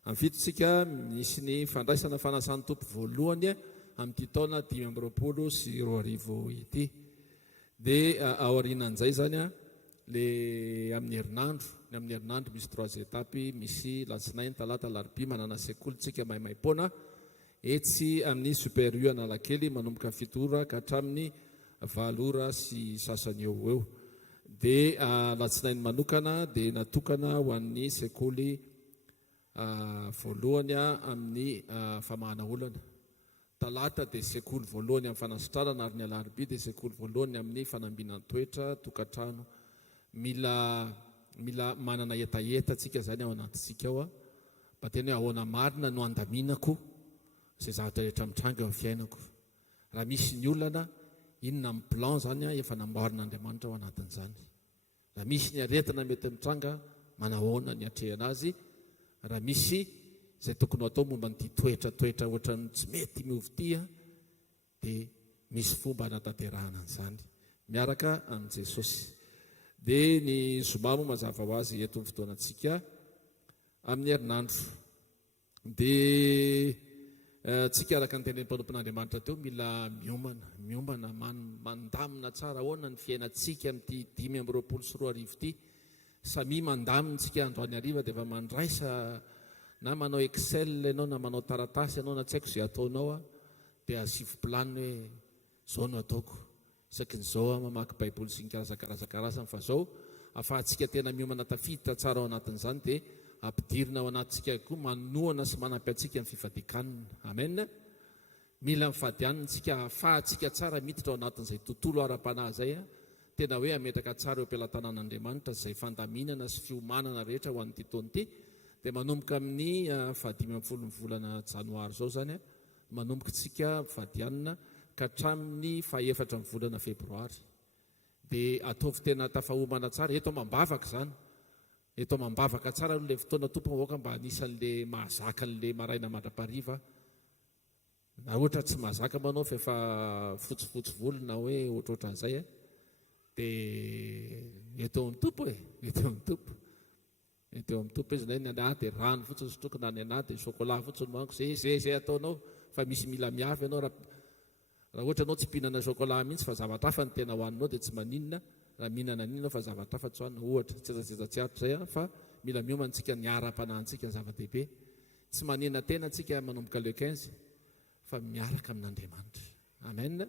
Amin'ny fito tsika misy ny fandraisana fanasan'ny tompo voalohany amin'ity taona 2020 sy 2020 ity. Dia aorianan'izay zany le amin'ny herinandro, ny amin'ny herinandro misy 3 étapes, misy latsinainy, talata, larobia manana sekoly tsika maimai-poana etsy amin'ny super U Analakely manomboka 7 ora ka hatramin'ny 9 ora sy sasany eo eo. Dia latsinainy manokana dia natokana ho an'ny sekoly voalohany amin'ny famahana olana. Talata dia sekoly voalohany amin'ny fanasitrarana, ary ny alarobia dia sekoly voalohany amin'ny fanambiana toetra tokantrano. Mila manana etaeta tsika zany ao anatintsika ao mba tena hoe ahoana marina no andaminako izay zavatra rehetra mitranga eo amin'ny fiainako. Raha misy ny olana, inona amin'ny plan zany efa namboarin'Andriamanitra ao anatin'izany. Raha misy ny aretina mety mitranga, manahoana ny atrehana azy. Raha misy izay tokony atao momba nyity toetra ohatran'ny tsy mety miovy ity dia misy fomba hanatanterahana an'izany miaraka amin'i Jesosy. Dia ny zoma moa mazava ho azy eto ny fotoanantsika amin'ny herinandro. Dia tsika araka ny tenenin'ny mpanompon'Andriamanitra teo mila miomana mandamina tsara ahoana ny fiainantsika amin'ity 2020 sy 2020 ity. Samy mandamina tsika androany hariva dia efa mandraisa na manao Excel ianao na manao taratasy ianao na tsy haiko izay ataonao dia asivy planiny hoe zao no ataoko. Isaky ny zao mamaky baiboly sy ny karazakarazany fa zao ahafahantsika tena miomana tafiditra tsara ao anatin'izany dia ampidirina ao anatintsika koa manoana sy manampy antsika amin'ny fifadikanina. Amen. Mila mifadianitsika ahafahantsika tsara miditra ao anatin'izay tontolo ara-panahy zay tena hoe ametraka tsara eo am-pilatanan'Andriamanitra izay fandaminana sy fiomanana rehetra ho an'ity taona ity. Dia manomboka amin'ny 15 volana janoary zao zany manomboka tsika mifadianina ka hatramin'ny 4 volana febroary. Dia ataovy tena tafahomana tsara eto mambavaka zany. Eto mambavaka tsara aloha ilay fotoana tompoko vahoaka mba anisan'ilay mahazaka n'ilay maraina mandrapariva. Na ohatra tsy mahazaka manao fa efa fotsifotsy volona hoe ohatrohatran'izay dia eto amin'ny tompo eto amin'ny tompo. Eto amin'ny tompo izy ny anahy dia rano fotsiny sotroako na ny anahy dia chocolat fotsiny manko zay ataonao fa misy mila miavy ianao raha ohatra anao tsy mpihinana chocolat mihitsy fa zavatra hafa ny tena hoaninao dia tsy maninona raha mihinana ninao fa zavatra hafa tsy hoanina ohatra tsy azatsiatsiatra zay fa mila miomantsika ny ara-panahintsika ny zava-dehibe tsy manena tena antsika manomboka le 15 fa miaraka amin'Andriamanitra. Amen.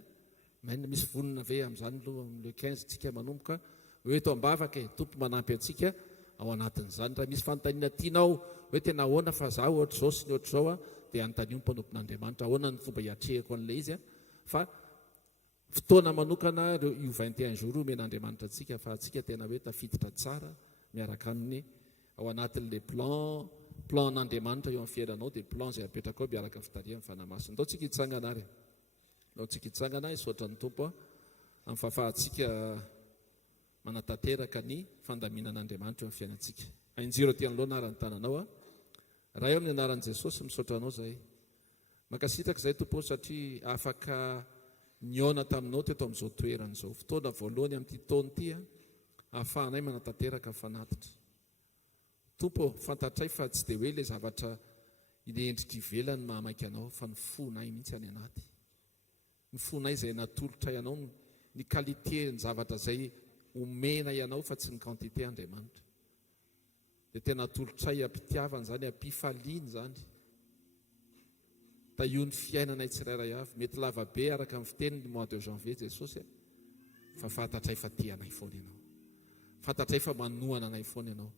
Amen. Misy vonona ve amin'izany aloha le 15 tsika manomboka hoe eto ambavaka tompo manampy antsika ao anatin'izany. Raha misy fanontaniana tianao hoe tena ahoana fa zaho ohatra zao sy ny ohatra zao dia anontanio ny mpanompon'Andriamanitra ahoana ny fomba hiatrehako an'ilay izy fa fotoana manokana io 21 jours omen'Andriamanitra antsika fa antsika tena hoe tafiditra tsara miaraka aminy ao anatin'le plan n'Andriamanitra eo amin'ny fiainanao dia plan izay apetraka ao miaraka amin'ny fitariana fanamasina. Ndao tsika hitsangana ary ndao tsika hitsangana isaotra ny tompo amin'ny fahafahantsika manatanteraka ny fandaminan'Andriamanitra eo amin'ny fiainantsika. Ainjiro aty anoloana narany tananao raha eo amin'ny anaran'i Jesosy misaotra anao zahay. Makasitraka izay tompo satria afaka niona taminao teto amin'izao toerana izao fotoana voalohany amin'ity taona ity ahafahanay manatanteraka fanatitra. Tompo fantatray fa tsy dia hoe ilay zavatra endrika ivelany mahamaika anao fa ny fonay mihitsy any anaty. Ny fonay izay natolotra ianao ny qualité ny zavatra izay omena ianao fa tsy ny quantité Andriamanitra. Dia tena natolotray ampitiavana zany ampifaliany zany. Da io ny fiainanay tsirairay avy mety lava be araka amin'ny fiteny ny mois de janvier Jesosy fa fantatray fa tianay foana ianao. Fantatray fa manohana anay foana ianao.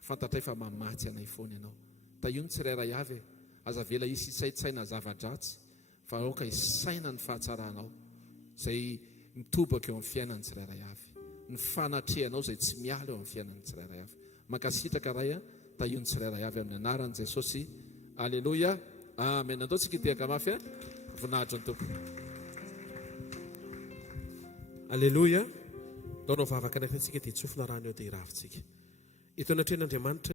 Fantatray fa mamatsy anay foana ianao. Da io ny tsirairay avy aza vela isy isaitsaina zava-dratsy fa aoka isaina ny fahatsaranao izay mitobaka eo amin'ny fiainan'ny tsirairay avy. Ny fanatrehanao izay tsy miala eo amin'ny fiainan'ny tsirairay avy. Makasitraka ray da io ny tsirairay avy amin'ny anaran'i Jesosy. Alleluia. Amen. Andao tsika hitehaka mafy voninahitra ny tompo. Alleluia. Ndao nao vavaka anay fa antsika dia tsofina rano eo dia iravintsika. Eto anatrehan'Andriamanitra